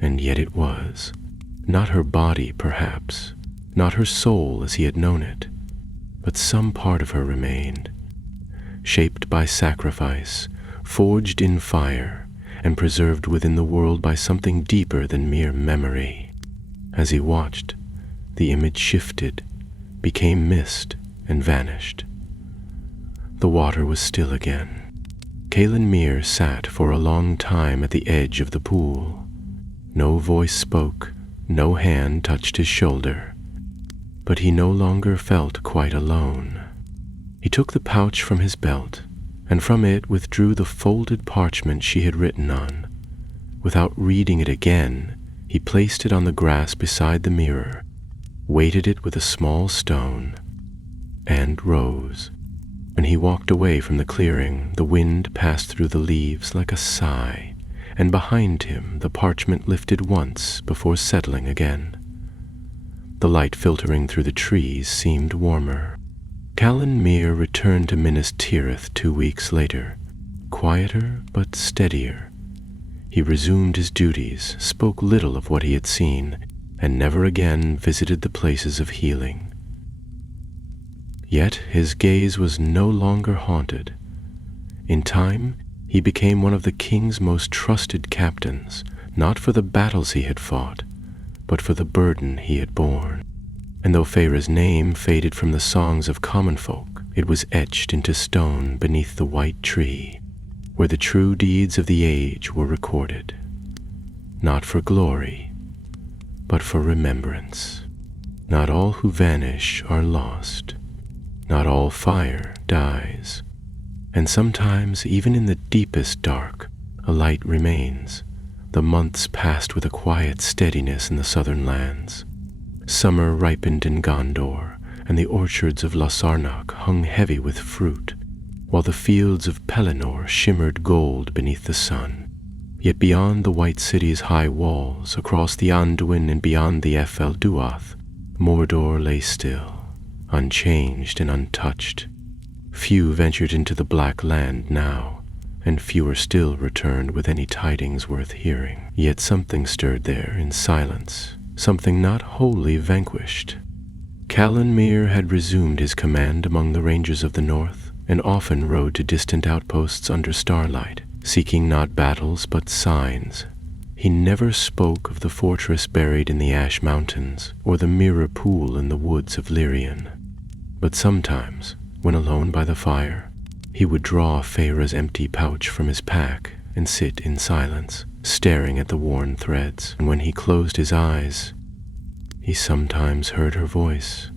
and yet it was. Not her body, perhaps, not her soul as he had known it, but some part of her remained, shaped by sacrifice, forged in fire, and preserved within the world by something deeper than mere memory. As he watched, the image shifted, became mist, and vanished. The water was still again. Cailan Mir sat for a long time at the edge of the pool. No voice spoke, no hand touched his shoulder, but he no longer felt quite alone. He took the pouch from his belt, and from it withdrew the folded parchment she had written on. Without reading it again, he placed it on the grass beside the mirror, weighted it with a small stone, and rose. When he walked away from the clearing, the wind passed through the leaves like a sigh, and behind him the parchment lifted once before settling again. The light filtering through the trees seemed warmer. Cailan Mir returned to Minas Tirith 2 weeks later, quieter but steadier. He resumed his duties, spoke little of what he had seen, and never again visited the places of healing. Yet his gaze was no longer haunted. In time, he became one of the king's most trusted captains, not for the battles he had fought, but for the burden he had borne. And though Feyre's name faded from the songs of common folk, it was etched into stone beneath the white tree, where the true deeds of the age were recorded, not for glory, but for remembrance. Not all who vanish are lost. Not all fire dies, and sometimes even in the deepest dark, a light remains. The months passed with a quiet steadiness in the southern lands. Summer ripened in Gondor, and the orchards of Lasarnach hung heavy with fruit, while the fields of Pelennor shimmered gold beneath the sun. Yet beyond the white city's high walls, across the Anduin and beyond the Ephel Duath, Mordor lay still, unchanged and untouched. Few ventured into the Black Land now, and fewer still returned with any tidings worth hearing. Yet something stirred there in silence, something not wholly vanquished. Cailan Mir had resumed his command among the rangers of the north, and often rode to distant outposts under starlight, seeking not battles but signs. He never spoke of the fortress buried in the Ash Mountains, or the mirror pool in the woods of Lirion. But sometimes, when alone by the fire, He would draw Feyre's empty pouch from his pack and sit in silence, staring at the worn threads. And when he closed his eyes, he sometimes heard her voice,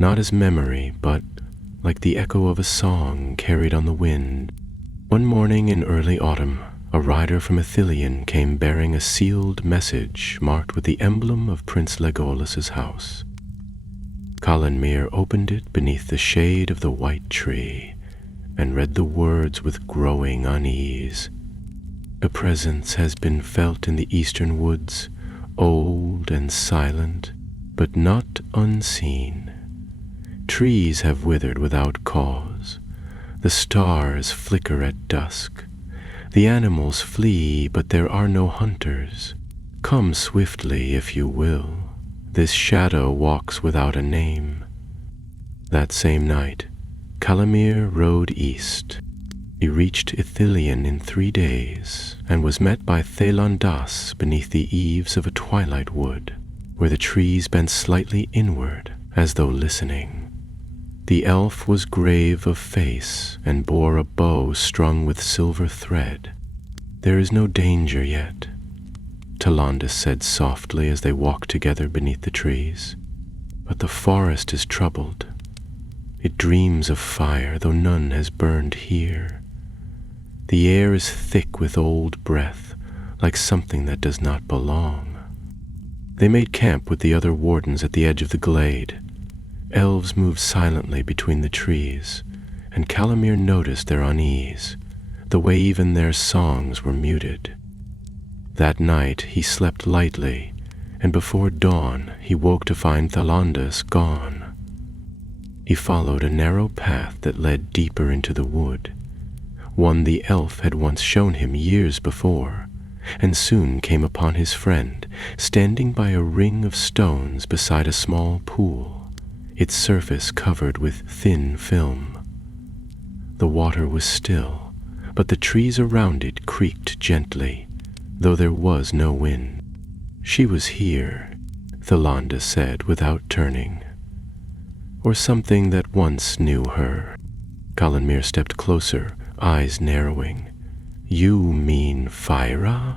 not as memory, but like the echo of a song carried on the wind. One morning in early autumn, a rider from Ithilien came bearing a sealed message marked with the emblem of Prince Legolas's house. Calanmir opened it beneath the shade of the white tree and read the words with growing unease. A presence has been felt in the eastern woods, old and silent, but not unseen. Trees have withered without cause. The stars flicker at dusk. The animals flee, but there are no hunters. Come swiftly if you will. This shadow walks without a name. That same night, Calanmir rode east. He reached Ithilien in 3 days, and was met by Thelon Das beneath the eaves of a twilight wood, where the trees bent slightly inward, as though listening. The elf was grave of face, and bore a bow strung with silver thread. "There is no danger yet," Talandis said softly as they walked together beneath the trees. "But the forest is troubled. It dreams of fire, though none has burned here. The air is thick with old breath, like something that does not belong." They made camp with the other wardens at the edge of the glade. Elves moved silently between the trees, and Calanmir noticed their unease, the way even their songs were muted. That night he slept lightly, and before dawn he woke to find Thalandas gone. He followed a narrow path that led deeper into the wood, one the elf had once shown him years before, and soon came upon his friend, standing by a ring of stones beside a small pool, its surface covered with thin film. The water was still, but the trees around it creaked gently, though there was no wind. "She was here," Thalandas said without turning. "Or something that once knew her." Calanmir stepped closer, eyes narrowing. "You mean Feyre?"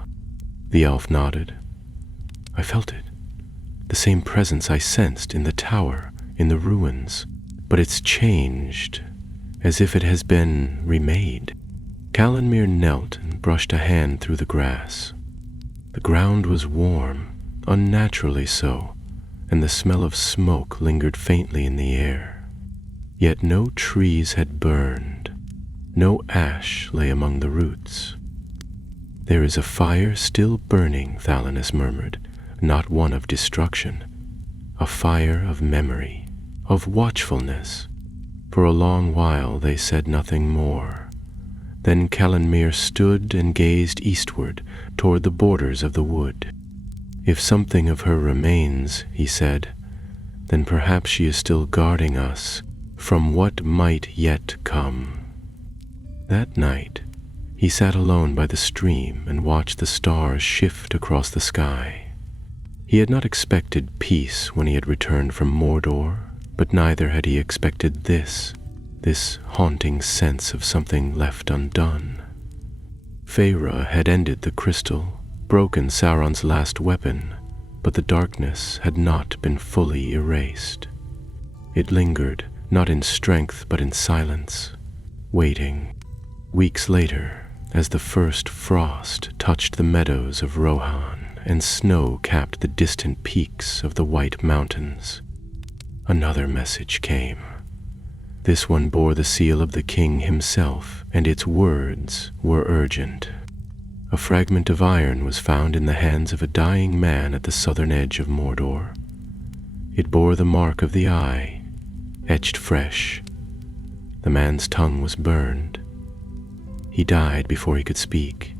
The elf nodded. "I felt it. The same presence I sensed in the tower, in the ruins, but it's changed, as if it has been remade." Calanmir knelt and brushed a hand through the grass. The ground was warm, unnaturally so, and the smell of smoke lingered faintly in the air. Yet no trees had burned, no ash lay among the roots. "There is a fire still burning," Thalanis murmured, "not one of destruction, a fire of memory, of watchfulness." For a long while they said nothing more. Then Calanmir stood and gazed eastward toward the borders of the wood. "If something of her remains," he said, "then perhaps she is still guarding us from what might yet come." That night, he sat alone by the stream and watched the stars shift across the sky. He had not expected peace when he had returned from Mordor, but neither had he expected this haunting sense of something left undone. Feyre had ended the crystal, broken Sauron's last weapon, but the darkness had not been fully erased. It lingered, not in strength but in silence, waiting. Weeks later, as the first frost touched the meadows of Rohan and snow capped the distant peaks of the White Mountains, another message came. This one bore the seal of the king himself, and its words were urgent. A fragment of iron was found in the hands of a dying man at the southern edge of Mordor. It bore the mark of the eye, etched fresh. The man's tongue was burned. He died before he could speak.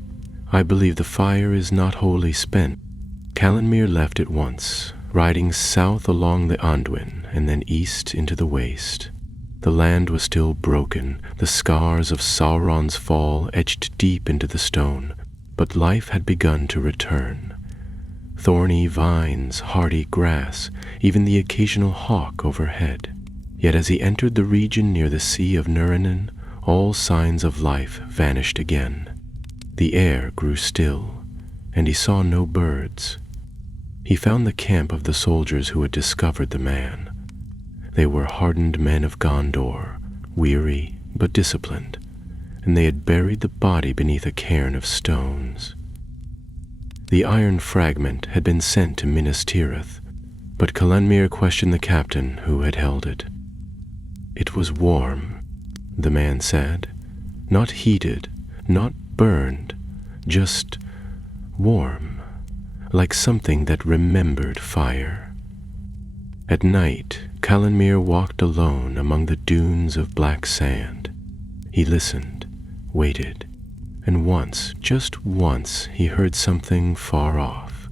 "I believe the fire is not wholly spent." Calanmir left at once, riding south along the Anduin and then east into the waste. The land was still broken, the scars of Sauron's fall etched deep into the stone, but life had begun to return. Thorny vines, hardy grass, even the occasional hawk overhead. Yet as he entered the region near the Sea of Nurinen, all signs of life vanished again. The air grew still, and he saw no birds. He found the camp of the soldiers who had discovered the man. They were hardened men of Gondor, weary but disciplined, and they had buried the body beneath a cairn of stones. The iron fragment had been sent to Minas Tirith, but Calanmir questioned the captain who had held it. It was warm, the man said, not heated, not burned, just warm, like something that remembered fire. At night, Calanmir walked alone among the dunes of black sand. He listened, waited, and once, just once, he heard something far off.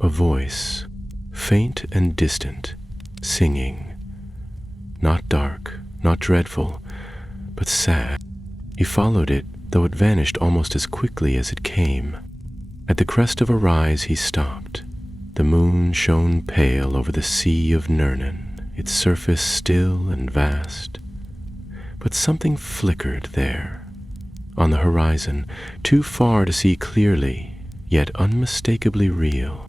A voice, faint and distant, singing. Not dark, not dreadful, but sad. He followed it, though it vanished almost as quickly as it came. At the crest of a rise he stopped. The moon shone pale over the sea of Nirnan, its surface still and vast. But something flickered there, on the horizon, too far to see clearly, yet unmistakably real.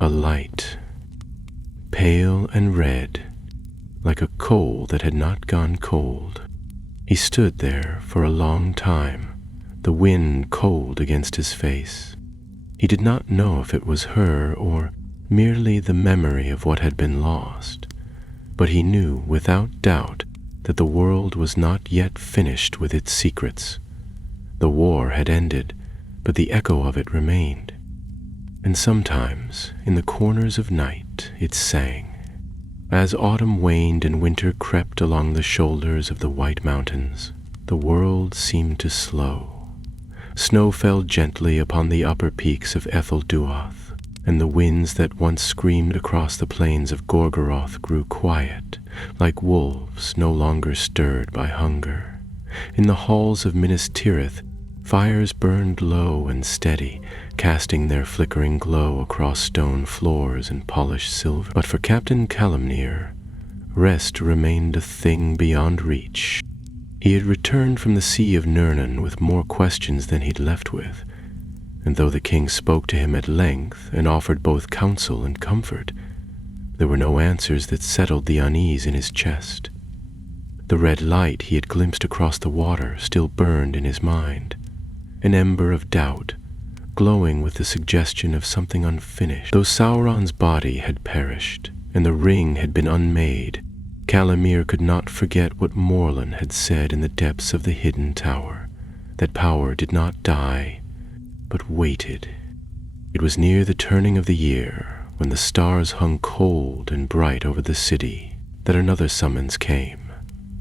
A light, pale and red, like a coal that had not gone cold. He stood there for a long time, the wind cold against his face. He did not know if it was her or merely the memory of what had been lost, but he knew without doubt that the world was not yet finished with its secrets. The war had ended, but the echo of it remained. And sometimes, in the corners of night, it sang. As autumn waned and winter crept along the shoulders of the white mountains, the world seemed to slow. Snow fell gently upon the upper peaks of Ethelduath, and the winds that once screamed across the plains of Gorgoroth grew quiet, like wolves no longer stirred by hunger. In the halls of Minas Tirith, fires burned low and steady, casting their flickering glow across stone floors and polished silver. But for Captain Calanmir, rest remained a thing beyond reach. He had returned from the Sea of Nirnan with more questions than he'd left with, and though the king spoke to him at length and offered both counsel and comfort, there were no answers that settled the unease in his chest. The red light he had glimpsed across the water still burned in his mind, an ember of doubt, glowing with the suggestion of something unfinished. Though Sauron's body had perished, and the ring had been unmade, Calanmir could not forget what Morlun had said in the depths of the hidden tower, that power did not die, but waited. It was near the turning of the year, when the stars hung cold and bright over the city, that another summons came.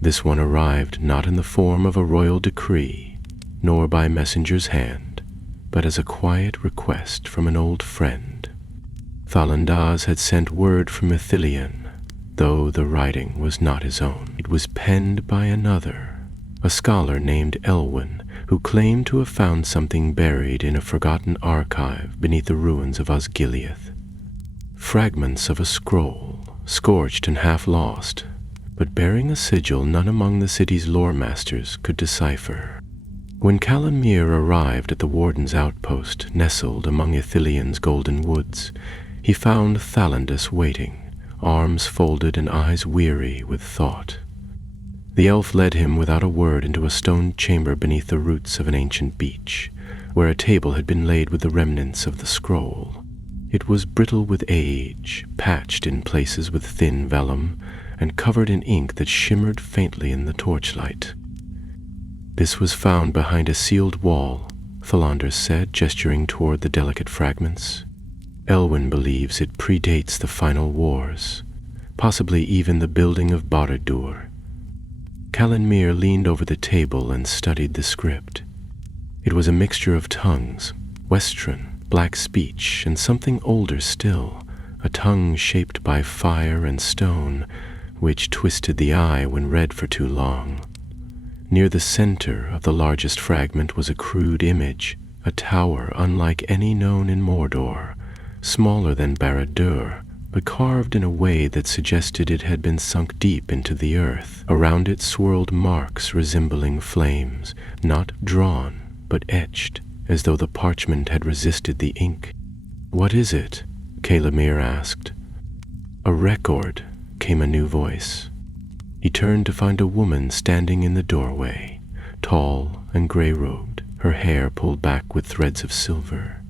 This one arrived not in the form of a royal decree, nor by messenger's hand, but as a quiet request from an old friend. Fallandaz had sent word from Ithilien, though the writing was not his own. It was penned by another, a scholar named Elwyn, who claimed to have found something buried in a forgotten archive beneath the ruins of Osgiliath. Fragments of a scroll, scorched and half lost, but bearing a sigil none among the city's lore masters could decipher. When Calanmir arrived at the warden's outpost, nestled among Ithilien's golden woods, he found Thalandus waiting, arms folded and eyes weary with thought. The elf led him without a word into a stone chamber beneath the roots of an ancient beech, where a table had been laid with the remnants of the scroll. It was brittle with age, patched in places with thin vellum, and covered in ink that shimmered faintly in the torchlight. This was found behind a sealed wall, Thalandus said, gesturing toward the delicate fragments. Elwyn believes it predates the final wars, possibly even the building of Barad-dûr. Calanmir leaned over the table and studied the script. It was a mixture of tongues, Westron, black speech, and something older still, a tongue shaped by fire and stone, which twisted the eye when read for too long. Near the center of the largest fragment was a crude image, a tower unlike any known in Mordor, smaller than Barad-dûr, but carved in a way that suggested it had been sunk deep into the earth. Around it swirled marks resembling flames, not drawn, but etched, as though the parchment had resisted the ink. "What is it?" Calamir asked. "A record," came a new voice. He turned to find a woman standing in the doorway, tall and gray-robed, her hair pulled back with threads of silver.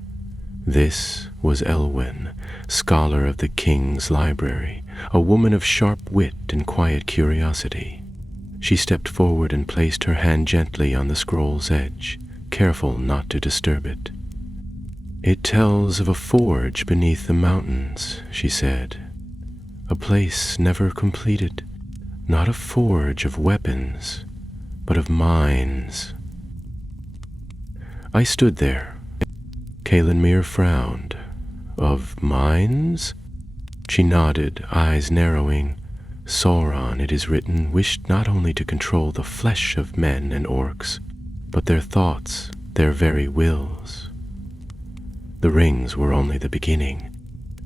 This was Elwyn, scholar of the king's library, a woman of sharp wit and quiet curiosity. She stepped forward and placed her hand gently on the scroll's edge, careful not to disturb it. "It tells of a forge beneath the mountains," she said. "A place never completed. Not a forge of weapons, but of minds." I stood there. Calamir frowned. "Of minds?" She nodded, eyes narrowing. "Sauron, it is written, wished not only to control the flesh of men and orcs, but their thoughts, their very wills." The rings were only the beginning.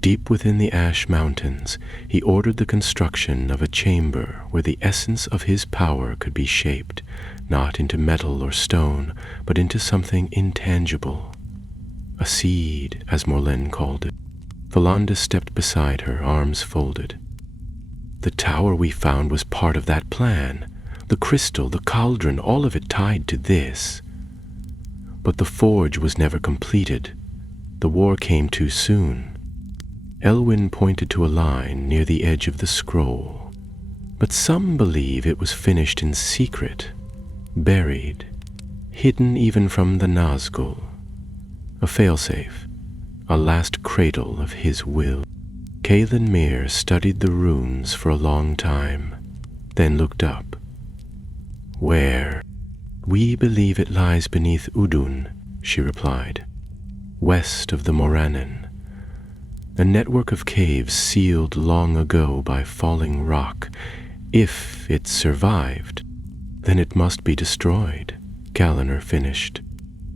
Deep within the Ash Mountains, he ordered the construction of a chamber where the essence of his power could be shaped, not into metal or stone, but into something intangible. A seed, as Morlin called it. Thalanda stepped beside her, arms folded. "The tower we found was part of that plan. The crystal, the cauldron, all of it tied to this. But the forge was never completed. The war came too soon." Elwyn pointed to a line near the edge of the scroll. "But some believe it was finished in secret, buried, hidden even from the Nazgûl. A failsafe, a last cradle of his will." Calamir studied the runes for a long time, then looked up. "Where?" "We believe it lies beneath Udun," she replied, "west of the Morannon. A network of caves sealed long ago by falling rock. If it survived, then it must be destroyed," Calanor finished.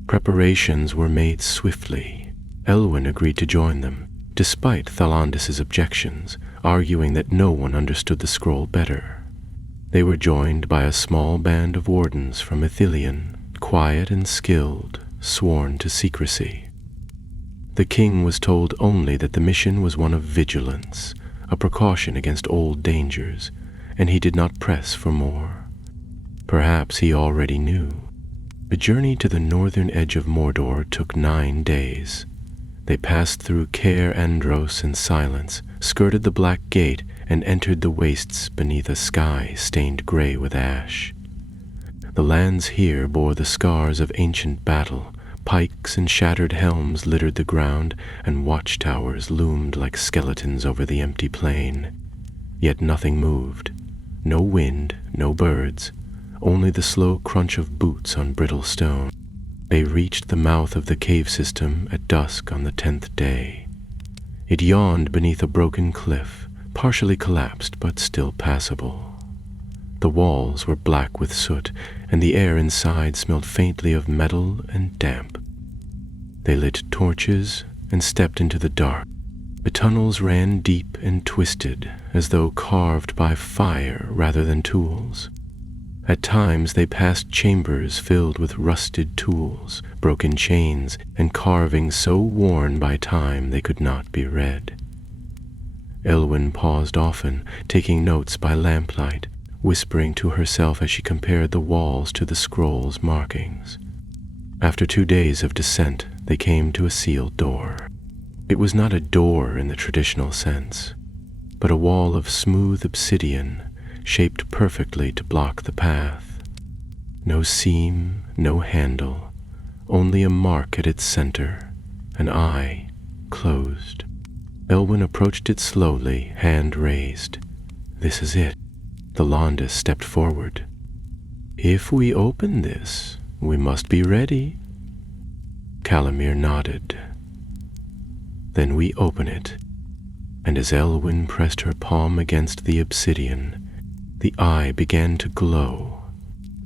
Preparations were made swiftly. Elwyn agreed to join them, despite Thalandis's objections, arguing that no one understood the scroll better. They were joined by a small band of wardens from Ithilien, quiet and skilled, sworn to secrecy. The king was told only that the mission was one of vigilance, a precaution against old dangers, and he did not press for more. Perhaps he already knew. The journey to the northern edge of Mordor took 9 days. They passed through Caer Andros in silence, skirted the Black Gate, and entered the wastes beneath a sky stained gray with ash. The lands here bore the scars of ancient battle. Pikes and shattered helms littered the ground, and watchtowers loomed like skeletons over the empty plain. Yet nothing moved. No wind, no birds, only the slow crunch of boots on brittle stone. They reached the mouth of the cave system at dusk on the 10th day. It yawned beneath a broken cliff, partially collapsed but still passable. The walls were black with soot, and the air inside smelled faintly of metal and damp. They lit torches and stepped into the dark. The tunnels ran deep and twisted, as though carved by fire rather than tools. At times they passed chambers filled with rusted tools, broken chains, and carvings so worn by time they could not be read. Elwyn paused often, taking notes by lamplight, whispering to herself as she compared the walls to the scroll's markings. After 2 days of descent, they came to a sealed door. It was not a door in the traditional sense, but a wall of smooth obsidian, shaped perfectly to block the path. No seam, no handle, only a mark at its center, an eye, closed. Elwyn approached it slowly, hand raised. "This is it." Thalandis stepped forward. "If we open this, we must be ready." Calamir nodded. "Then we open it," and as Elwyn pressed her palm against the obsidian, the eye began to glow,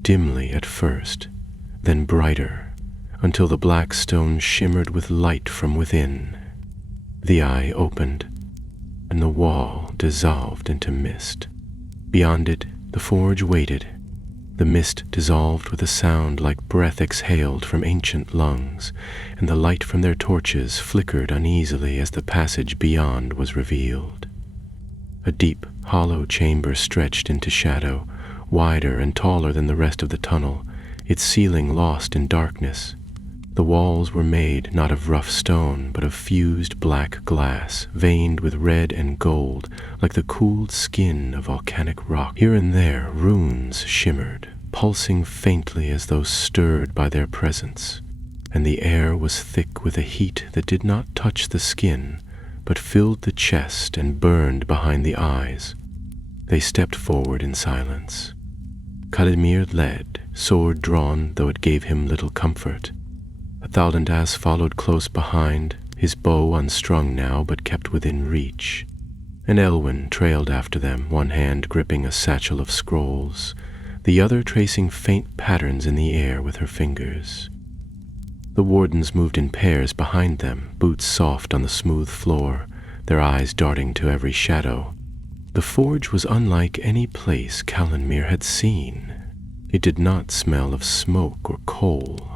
dimly at first, then brighter, until the black stone shimmered with light from within. The eye opened. and the wall dissolved into mist. Beyond it, the forge waited. The mist dissolved with a sound like breath exhaled from ancient lungs, and the light from their torches flickered uneasily as the passage beyond was revealed. A deep, hollow chamber stretched into shadow, wider and taller than the rest of the tunnel, its ceiling lost in darkness. The walls were made not of rough stone, but of fused black glass, veined with red and gold, like the cooled skin of volcanic rock. Here and there, runes shimmered, pulsing faintly as though stirred by their presence, and the air was thick with a heat that did not touch the skin, but filled the chest and burned behind the eyes. They stepped forward in silence. Calimir led, sword drawn, though it gave him little comfort. Athaldandas followed close behind, his bow unstrung now but kept within reach, and Elwyn trailed after them, one hand gripping a satchel of scrolls, the other tracing faint patterns in the air with her fingers. The wardens moved in pairs behind them, boots soft on the smooth floor, their eyes darting to every shadow. The forge was unlike any place Calimir had seen. It did not smell of smoke or coal.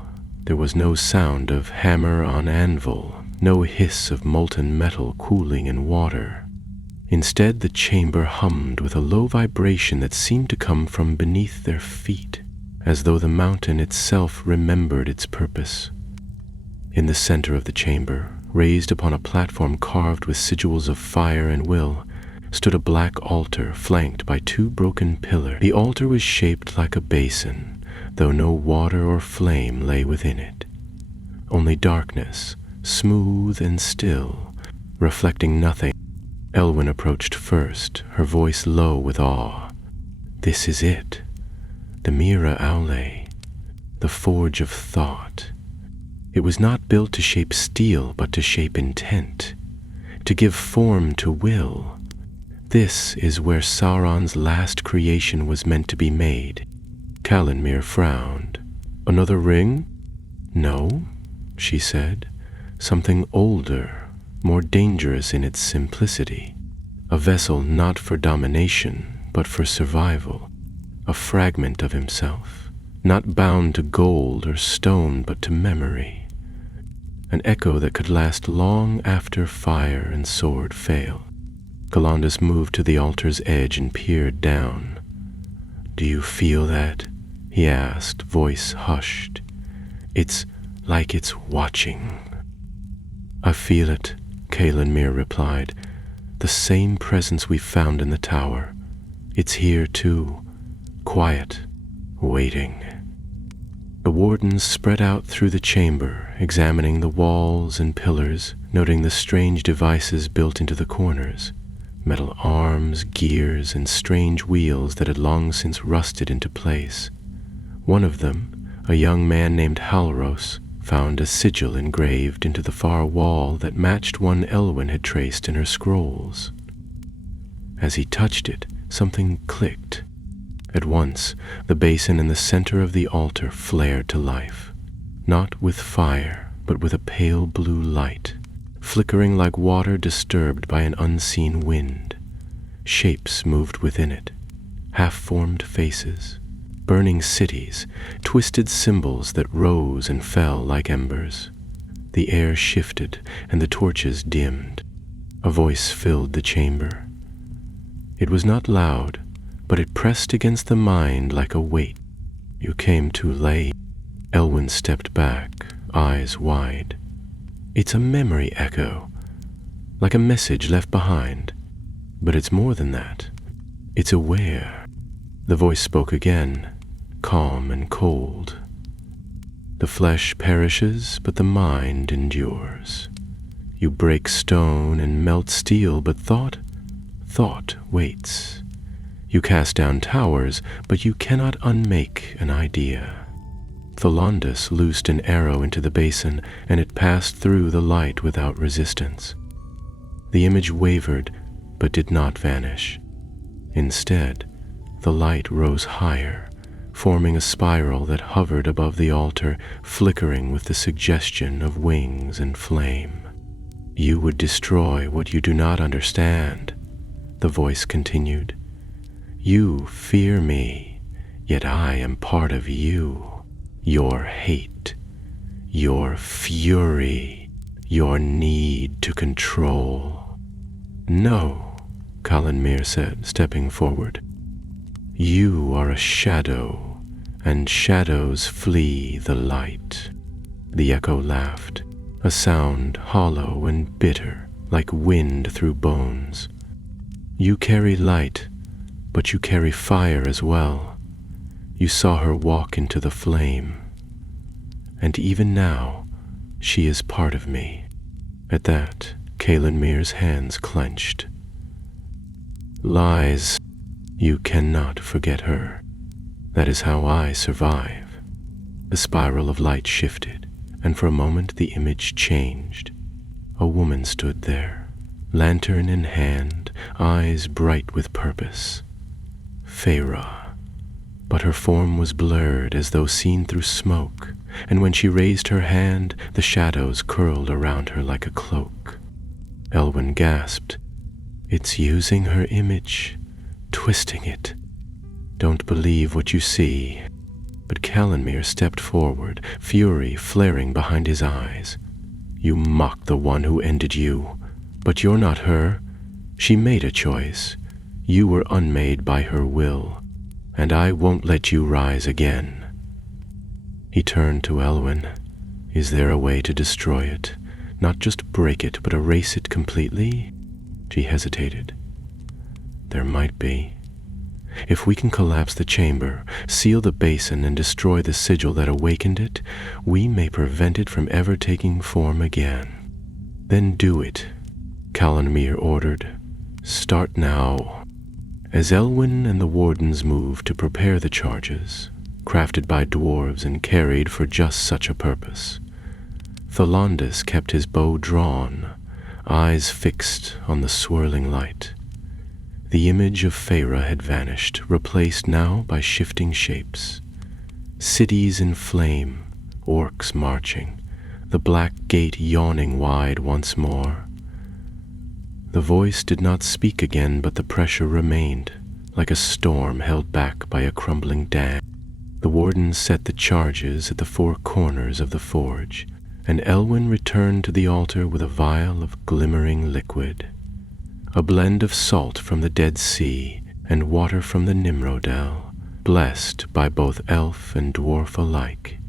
There was no sound of hammer on anvil, no hiss of molten metal cooling in water. Instead, the chamber hummed with a low vibration that seemed to come from beneath their feet, as though the mountain itself remembered its purpose. In the center of the chamber, raised upon a platform carved with sigils of fire and will, stood a black altar flanked by two broken pillars. The altar was shaped like a basin, though no water or flame lay within it. Only darkness, smooth and still, reflecting nothing. Elwyn approached first, her voice low with awe. This is it, the Mira Aule, the forge of thought. It was not built to shape steel, but to shape intent, to give form to will. This is where Sauron's last creation was meant to be made. Calimir frowned. Another ring? No, she said. Something older, more dangerous in its simplicity. A vessel not for domination, but for survival. A fragment of himself, not bound to gold or stone, but to memory. An echo that could last long after fire and sword fail. Gallandus moved to the altar's edge and peered down. Do you feel that? He asked, voice hushed. It's like it's watching. I feel it, Calimir replied. The same presence we found in the tower. It's here too, quiet, waiting. The wardens spread out through the chamber, examining the walls and pillars, noting the strange devices built into the corners. Metal arms, gears, and strange wheels that had long since rusted into place. One of them, a young man named Halros, found a sigil engraved into the far wall that matched one Elwyn had traced in her scrolls. As he touched it, something clicked. At once, the basin in the center of the altar flared to life, not with fire, but with a pale blue light, flickering like water disturbed by an unseen wind. Shapes moved within it, half-formed faces, burning cities, twisted symbols that rose and fell like embers. The air shifted and the torches dimmed. A voice filled the chamber. It was not loud, but it pressed against the mind like a weight. You came too late. Elwyn stepped back, eyes wide. It's a memory echo, like a message left behind. But it's more than that. It's aware. The voice spoke again, calm and cold. The flesh perishes, but the mind endures. You break stone and melt steel, but thought waits. You cast down towers, but you cannot unmake an idea. Tholondus loosed an arrow into the basin, and it passed through the light without resistance. The image wavered, but did not vanish. Instead, the light rose higher, forming a spiral that hovered above the altar, flickering with the suggestion of wings and flame. You would destroy what you do not understand, the voice continued. You fear me, yet I am part of you. Your hate, your fury, your need to control. No, Kalanmir said, stepping forward. You are a shadow, and shadows flee the light. The echo laughed, a sound hollow and bitter, like wind through bones. You carry light, but you carry fire as well. You saw her walk into the flame. And even now, she is part of me. At that, Kalanmir's hands clenched. Lies. You cannot forget her. That is how I survive. The spiral of light shifted, and for a moment the image changed. A woman stood there, lantern in hand, eyes bright with purpose. Feyre. But her form was blurred as though seen through smoke, and when she raised her hand, the shadows curled around her like a cloak. Elwyn gasped. It's using her image, twisting it. Don't believe what you see. But Kalanmir stepped forward, fury flaring behind his eyes. You mock the one who ended you, but you're not her. She made a choice. You were unmade by her will, and I won't let you rise again. He turned to Elwyn. Is there a way to destroy it? Not just break it, but erase it completely? She hesitated. There might be. If we can collapse the chamber, seal the basin, and destroy the sigil that awakened it, we may prevent it from ever taking form again. Then do it, Kalanmir ordered. Start now. As Elwyn and the wardens moved to prepare the charges, crafted by dwarves and carried for just such a purpose, Tholondis kept his bow drawn, eyes fixed on the swirling light. The image of Feyre had vanished, replaced now by shifting shapes. Cities in flame, orcs marching, the black gate yawning wide once more. The voice did not speak again, but the pressure remained, like a storm held back by a crumbling dam. The wardens set the charges at the four corners of the forge, and Elwyn returned to the altar with a vial of glimmering liquid. A blend of salt from the Dead Sea and water from the Nimrodel, blessed by both elf and dwarf alike.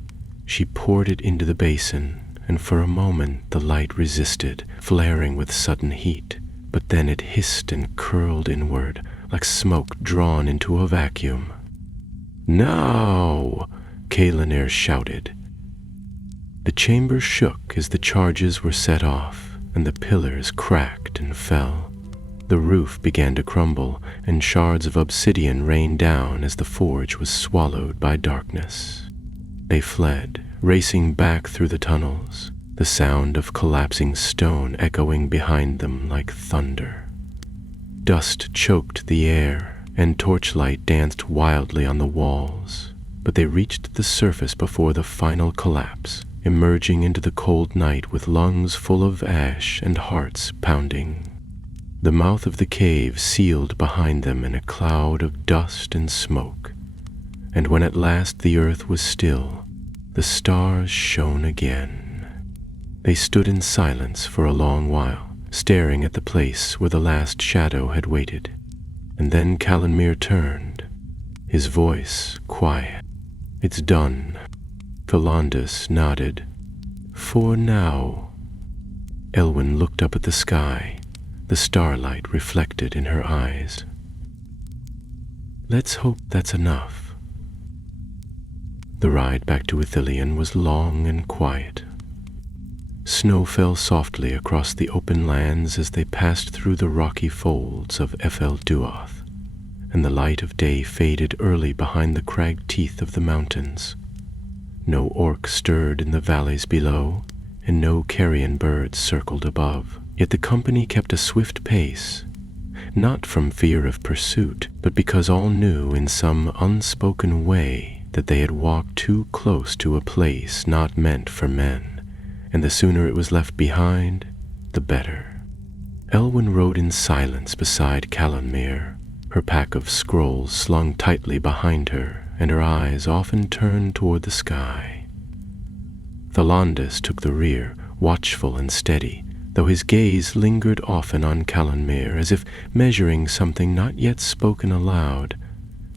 She poured it into the basin, and for a moment the light resisted, flaring with sudden heat, but then it hissed and curled inward, like smoke drawn into a vacuum. Now! Kalanmir shouted. The chamber shook as the charges were set off, and the pillars cracked and fell. The roof began to crumble, and shards of obsidian rained down as the forge was swallowed by darkness. They fled, racing back through the tunnels, the sound of collapsing stone echoing behind them like thunder. Dust choked the air, and torchlight danced wildly on the walls, but they reached the surface before the final collapse, emerging into the cold night with lungs full of ash and hearts pounding. The mouth of the cave sealed behind them in a cloud of dust and smoke, and when at last the earth was still, the stars shone again. They stood in silence for a long while, staring at the place where the last shadow had waited, and then Kalanmir turned, his voice quiet. It's done. Tholondis nodded. For now. Elwyn looked up at the sky, the starlight reflected in her eyes. Let's hope that's enough. The ride back to Ithilien was long and quiet. Snow fell softly across the open lands as they passed through the rocky folds of Ephel Duath, and the light of day faded early behind the cragged teeth of the mountains. No orc stirred in the valleys below, and no carrion birds circled above. Yet the company kept a swift pace, not from fear of pursuit, but because all knew in some unspoken way that they had walked too close to a place not meant for men, and the sooner it was left behind, the better. Elwyn rode in silence beside Calanmere, her pack of scrolls slung tightly behind her, and her eyes often turned toward the sky. Thalandus took the rear, watchful and steady, though his gaze lingered often on Calanmere, as if measuring something not yet spoken aloud.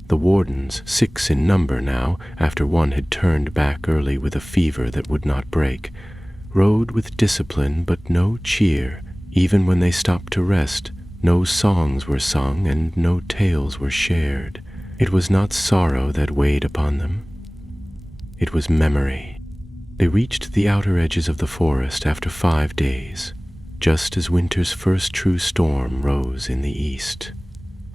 The wardens, 6 in number now, after one had turned back early with a fever that would not break, rode with discipline but no cheer. Even when they stopped to rest, no songs were sung and no tales were shared. It was not sorrow that weighed upon them. It was memory. They reached the outer edges of the forest after 5 days, just as winter's first true storm rose in the east.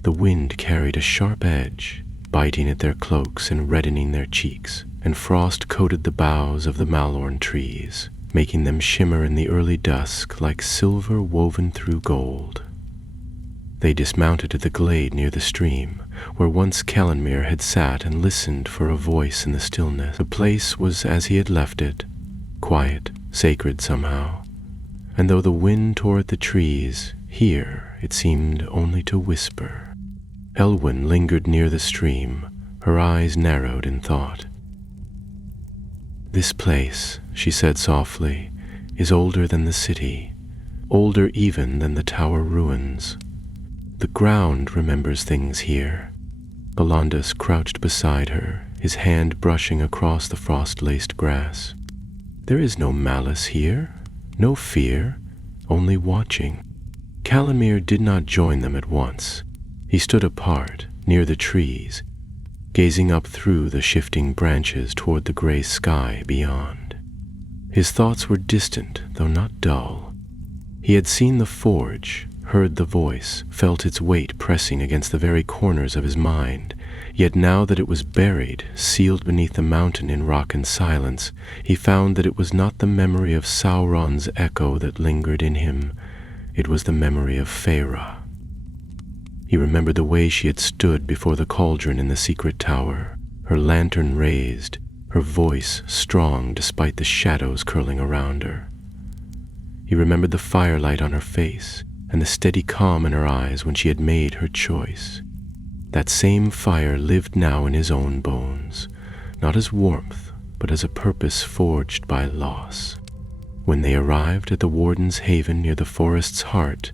The wind carried a sharp edge, biting at their cloaks and reddening their cheeks, and frost coated the boughs of the malorn trees, making them shimmer in the early dusk like silver woven through gold. They dismounted at the glade near the stream, where once Calanmere had sat and listened for a voice in the stillness. The place was as he had left it, quiet, sacred somehow, and though the wind tore at the trees, here it seemed only to whisper. Elwyn lingered near the stream, her eyes narrowed in thought. "This place," she said softly, "is older than the city, older even than the tower ruins. The ground remembers things here." Thalandus crouched beside her, his hand brushing across the frost-laced grass. "There is no malice here, no fear, only watching." Calanmere did not join them at once. He stood apart, near the trees, gazing up through the shifting branches toward the gray sky beyond. His thoughts were distant, though not dull. He had seen the forge, heard the voice, felt its weight pressing against the very corners of his mind, yet now that it was buried, sealed beneath the mountain in rock and silence, he found that it was not the memory of Sauron's echo that lingered in him, it was the memory of Feyre. He remembered the way she had stood before the cauldron in the secret tower, her lantern raised, her voice strong despite the shadows curling around her. He remembered the firelight on her face and the steady calm in her eyes when she had made her choice. That same fire lived now in his own bones, not as warmth, but as a purpose forged by loss. When they arrived at the warden's haven near the forest's heart,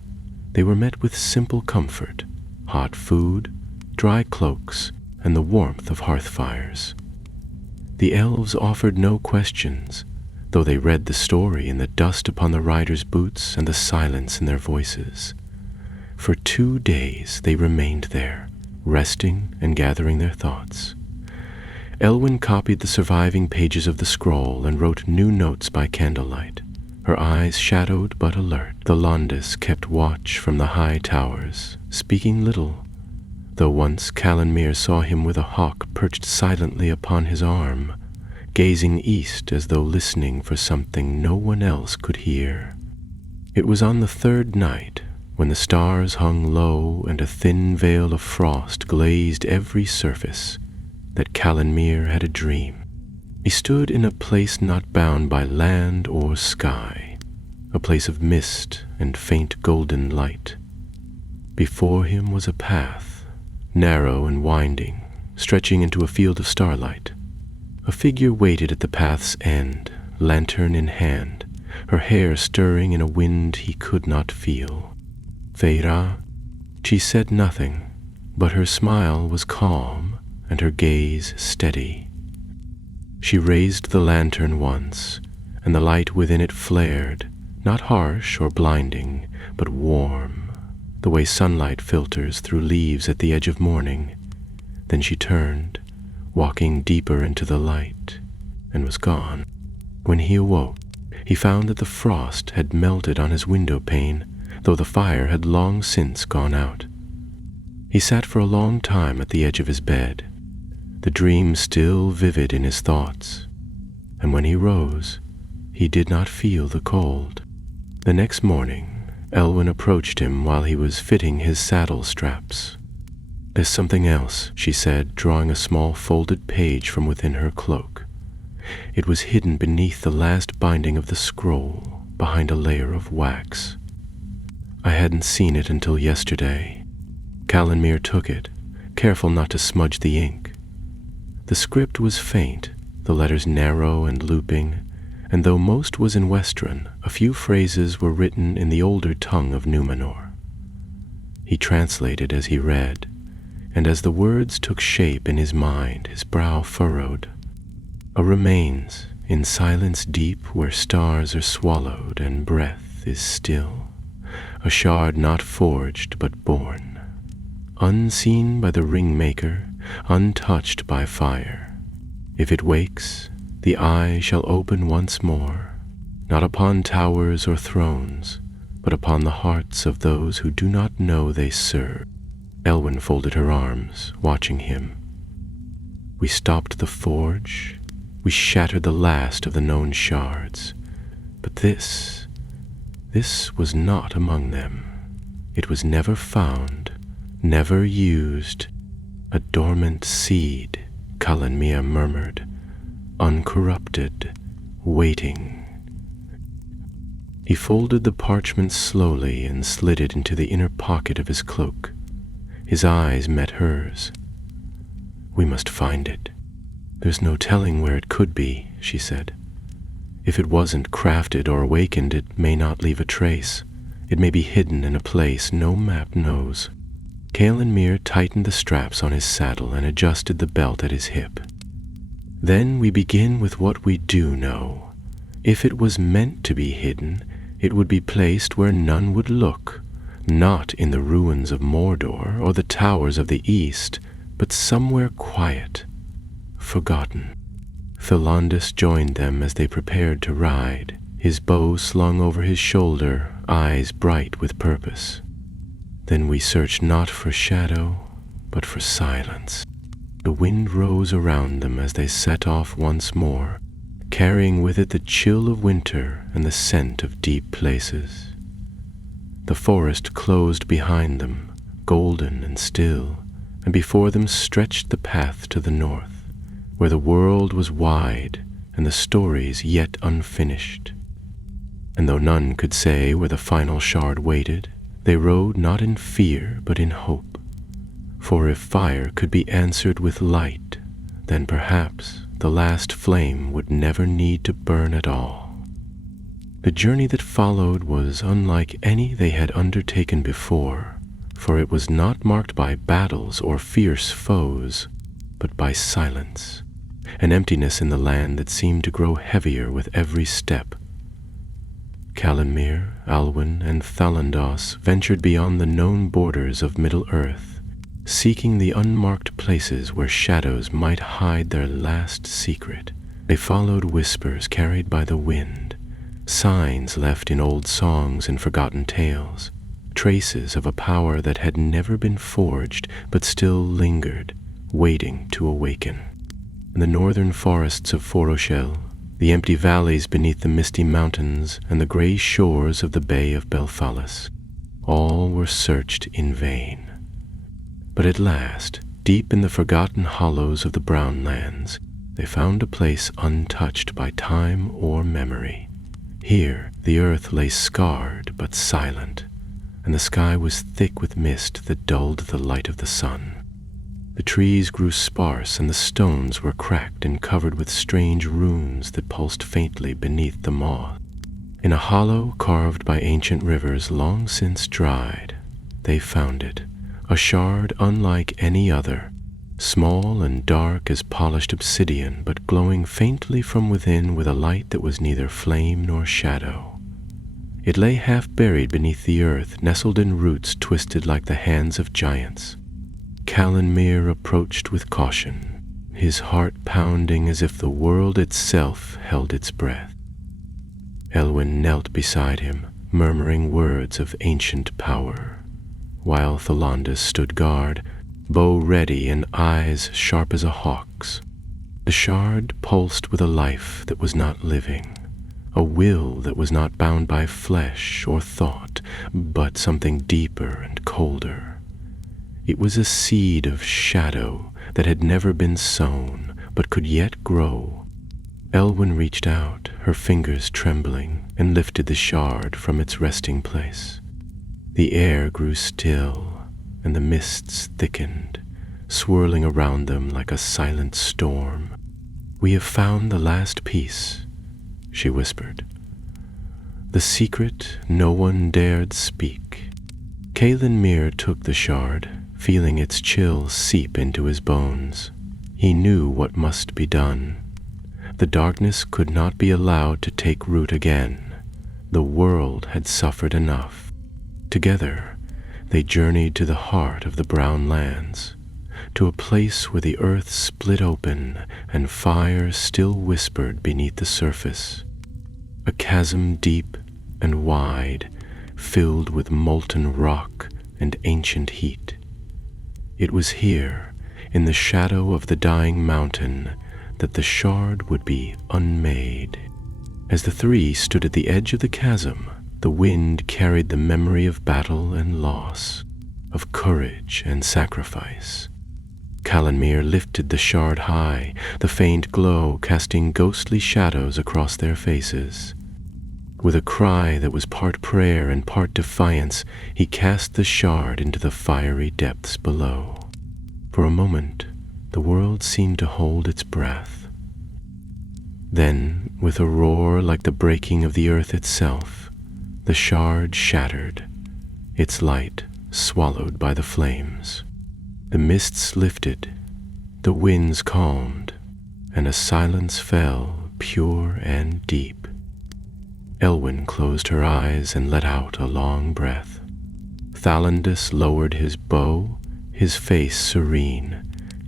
they were met with simple comfort, hot food, dry cloaks, and the warmth of hearth fires. The elves offered no questions, though they read the story in the dust upon the riders' boots and the silence in their voices. For 2 days they remained there, resting and gathering their thoughts. Elwyn copied the surviving pages of the scroll and wrote new notes by candlelight, her eyes shadowed but alert. Thalandus kept watch from the high towers, speaking little, though once Calanmere saw him with a hawk perched silently upon his arm, gazing east as though listening for something no one else could hear. It was on the 3rd night, when the stars hung low and a thin veil of frost glazed every surface, that Calanmere had a dream. He stood in a place not bound by land or sky, a place of mist and faint golden light. Before him was a path, narrow and winding, stretching into a field of starlight. A figure waited at the path's end, lantern in hand, her hair stirring in a wind he could not feel. "Feyre?" She said nothing, but her smile was calm and her gaze steady. She raised the lantern once, and the light within it flared, not harsh or blinding, but warm, the way sunlight filters through leaves at the edge of morning. Then she turned, walking deeper into the light, and was gone. When he awoke, he found that the frost had melted on his window pane, though the fire had long since gone out. He sat for a long time at the edge of his bed, the dream still vivid in his thoughts, and when he rose, he did not feel the cold. The next morning, Elwyn approached him while he was fitting his saddle straps. "There's something else," she said, drawing a small folded page from within her cloak. It was hidden beneath the last binding of the scroll, behind a layer of wax. I hadn't seen it until yesterday. Calanmere took it, careful not to smudge the ink. The script was faint, the letters narrow and looping, and though most was in Westron, a few phrases were written in the older tongue of Númenor. He translated as he read, and as the words took shape in his mind, his brow furrowed. A remains in silence deep where stars are swallowed and breath is still, a shard not forged but born, unseen by the ring-maker, untouched by fire. If it wakes, the eye shall open once more, not upon towers or thrones, but upon the hearts of those who do not know they serve. Elwyn folded her arms, watching him. We stopped the forge, we shattered the last of the known shards, but this was not among them. It was never found, never used, a dormant seed, Calanmere murmured, uncorrupted, waiting. He folded the parchment slowly and slid it into the inner pocket of his cloak. His eyes met hers. We must find it. There's no telling where it could be, she said. If it wasn't crafted or awakened, it may not leave a trace. It may be hidden in a place no map knows. Calanmere tightened the straps on his saddle and adjusted the belt at his hip. Then we begin with what we do know. If it was meant to be hidden, it would be placed where none would look, not in the ruins of Mordor or the towers of the east, but somewhere quiet, forgotten. Philandus joined them as they prepared to ride, his bow slung over his shoulder, eyes bright with purpose. Then we searched not for shadow, but for silence. The wind rose around them as they set off once more, carrying with it the chill of winter and the scent of deep places. The forest closed behind them, golden and still, and before them stretched the path to the north, where the world was wide and the stories yet unfinished. And though none could say where the final shard waited, they rode not in fear but in hope. For if fire could be answered with light, then perhaps the last flame would never need to burn at all. The journey that followed was unlike any they had undertaken before, for it was not marked by battles or fierce foes, but by silence, an emptiness in the land that seemed to grow heavier with every step. Calanmere, Alwyn, and Thalandos ventured beyond the known borders of Middle-earth, seeking the unmarked places where shadows might hide their last secret. They followed whispers carried by the wind, signs left in old songs and forgotten tales, traces of a power that had never been forged but still lingered, waiting to awaken. In the northern forests of Foroshel, the empty valleys beneath the misty mountains, and the gray shores of the Bay of Belfalis, all were searched in vain. But at last, deep in the forgotten hollows of the Brown Lands, they found a place untouched by time or memory. Here the earth lay scarred but silent, and the sky was thick with mist that dulled the light of the sun. The trees grew sparse, and the stones were cracked and covered with strange runes that pulsed faintly beneath the moss. In a hollow carved by ancient rivers long since dried, they found it, a shard unlike any other, small and dark as polished obsidian, but glowing faintly from within with a light that was neither flame nor shadow. It lay half buried beneath the earth, nestled in roots twisted like the hands of giants. Calanmere approached with caution, his heart pounding as if the world itself held its breath. Elwyn knelt beside him, murmuring words of ancient power, while Thalandus stood guard, bow ready and eyes sharp as a hawk's. The shard pulsed with a life that was not living, a will that was not bound by flesh or thought, but something deeper and colder. It was a seed of shadow that had never been sown, but could yet grow, Elwyn reached out, her fingers trembling, and lifted the shard from its resting place. The air grew still, and the mists thickened, swirling around them like a silent storm. "We have found the last piece," she whispered. "The secret no one dared speak." Caelan Mir took the shard, feeling its chill seep into his bones. He knew what must be done. The darkness could not be allowed to take root again. The world had suffered enough. Together, they journeyed to the heart of the Brown Lands, to a place where the earth split open and fire still whispered beneath the surface. A chasm deep and wide, filled with molten rock and ancient heat. It was here, in the shadow of the dying mountain, that the shard would be unmade. As the three stood at the edge of the chasm, the wind carried the memory of battle and loss, of courage and sacrifice. Calanmir lifted the shard high, the faint glow casting ghostly shadows across their faces. With a cry that was part prayer and part defiance, he cast the shard into the fiery depths below. For a moment, the world seemed to hold its breath. Then, with a roar like the breaking of the earth itself, the shard shattered, its light swallowed by the flames. The mists lifted, the winds calmed, and a silence fell, pure and deep. Elwyn closed her eyes and let out a long breath. Thalandus lowered his bow, his face serene.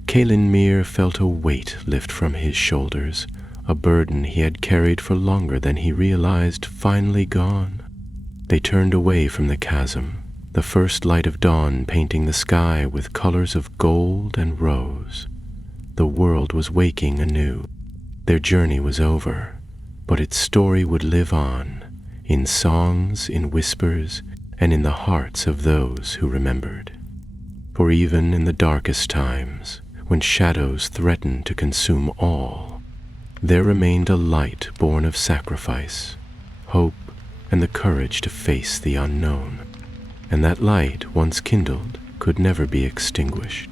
Caelan Mir felt a weight lift from his shoulders, a burden he had carried for longer than he realized finally gone. They turned away from the chasm, the first light of dawn painting the sky with colors of gold and rose. The world was waking anew. Their journey was over, but its story would live on, in songs, in whispers, and in the hearts of those who remembered. For even in the darkest times, when shadows threatened to consume all, there remained a light born of sacrifice, hope, and the courage to face the unknown. And that light, once kindled, could never be extinguished.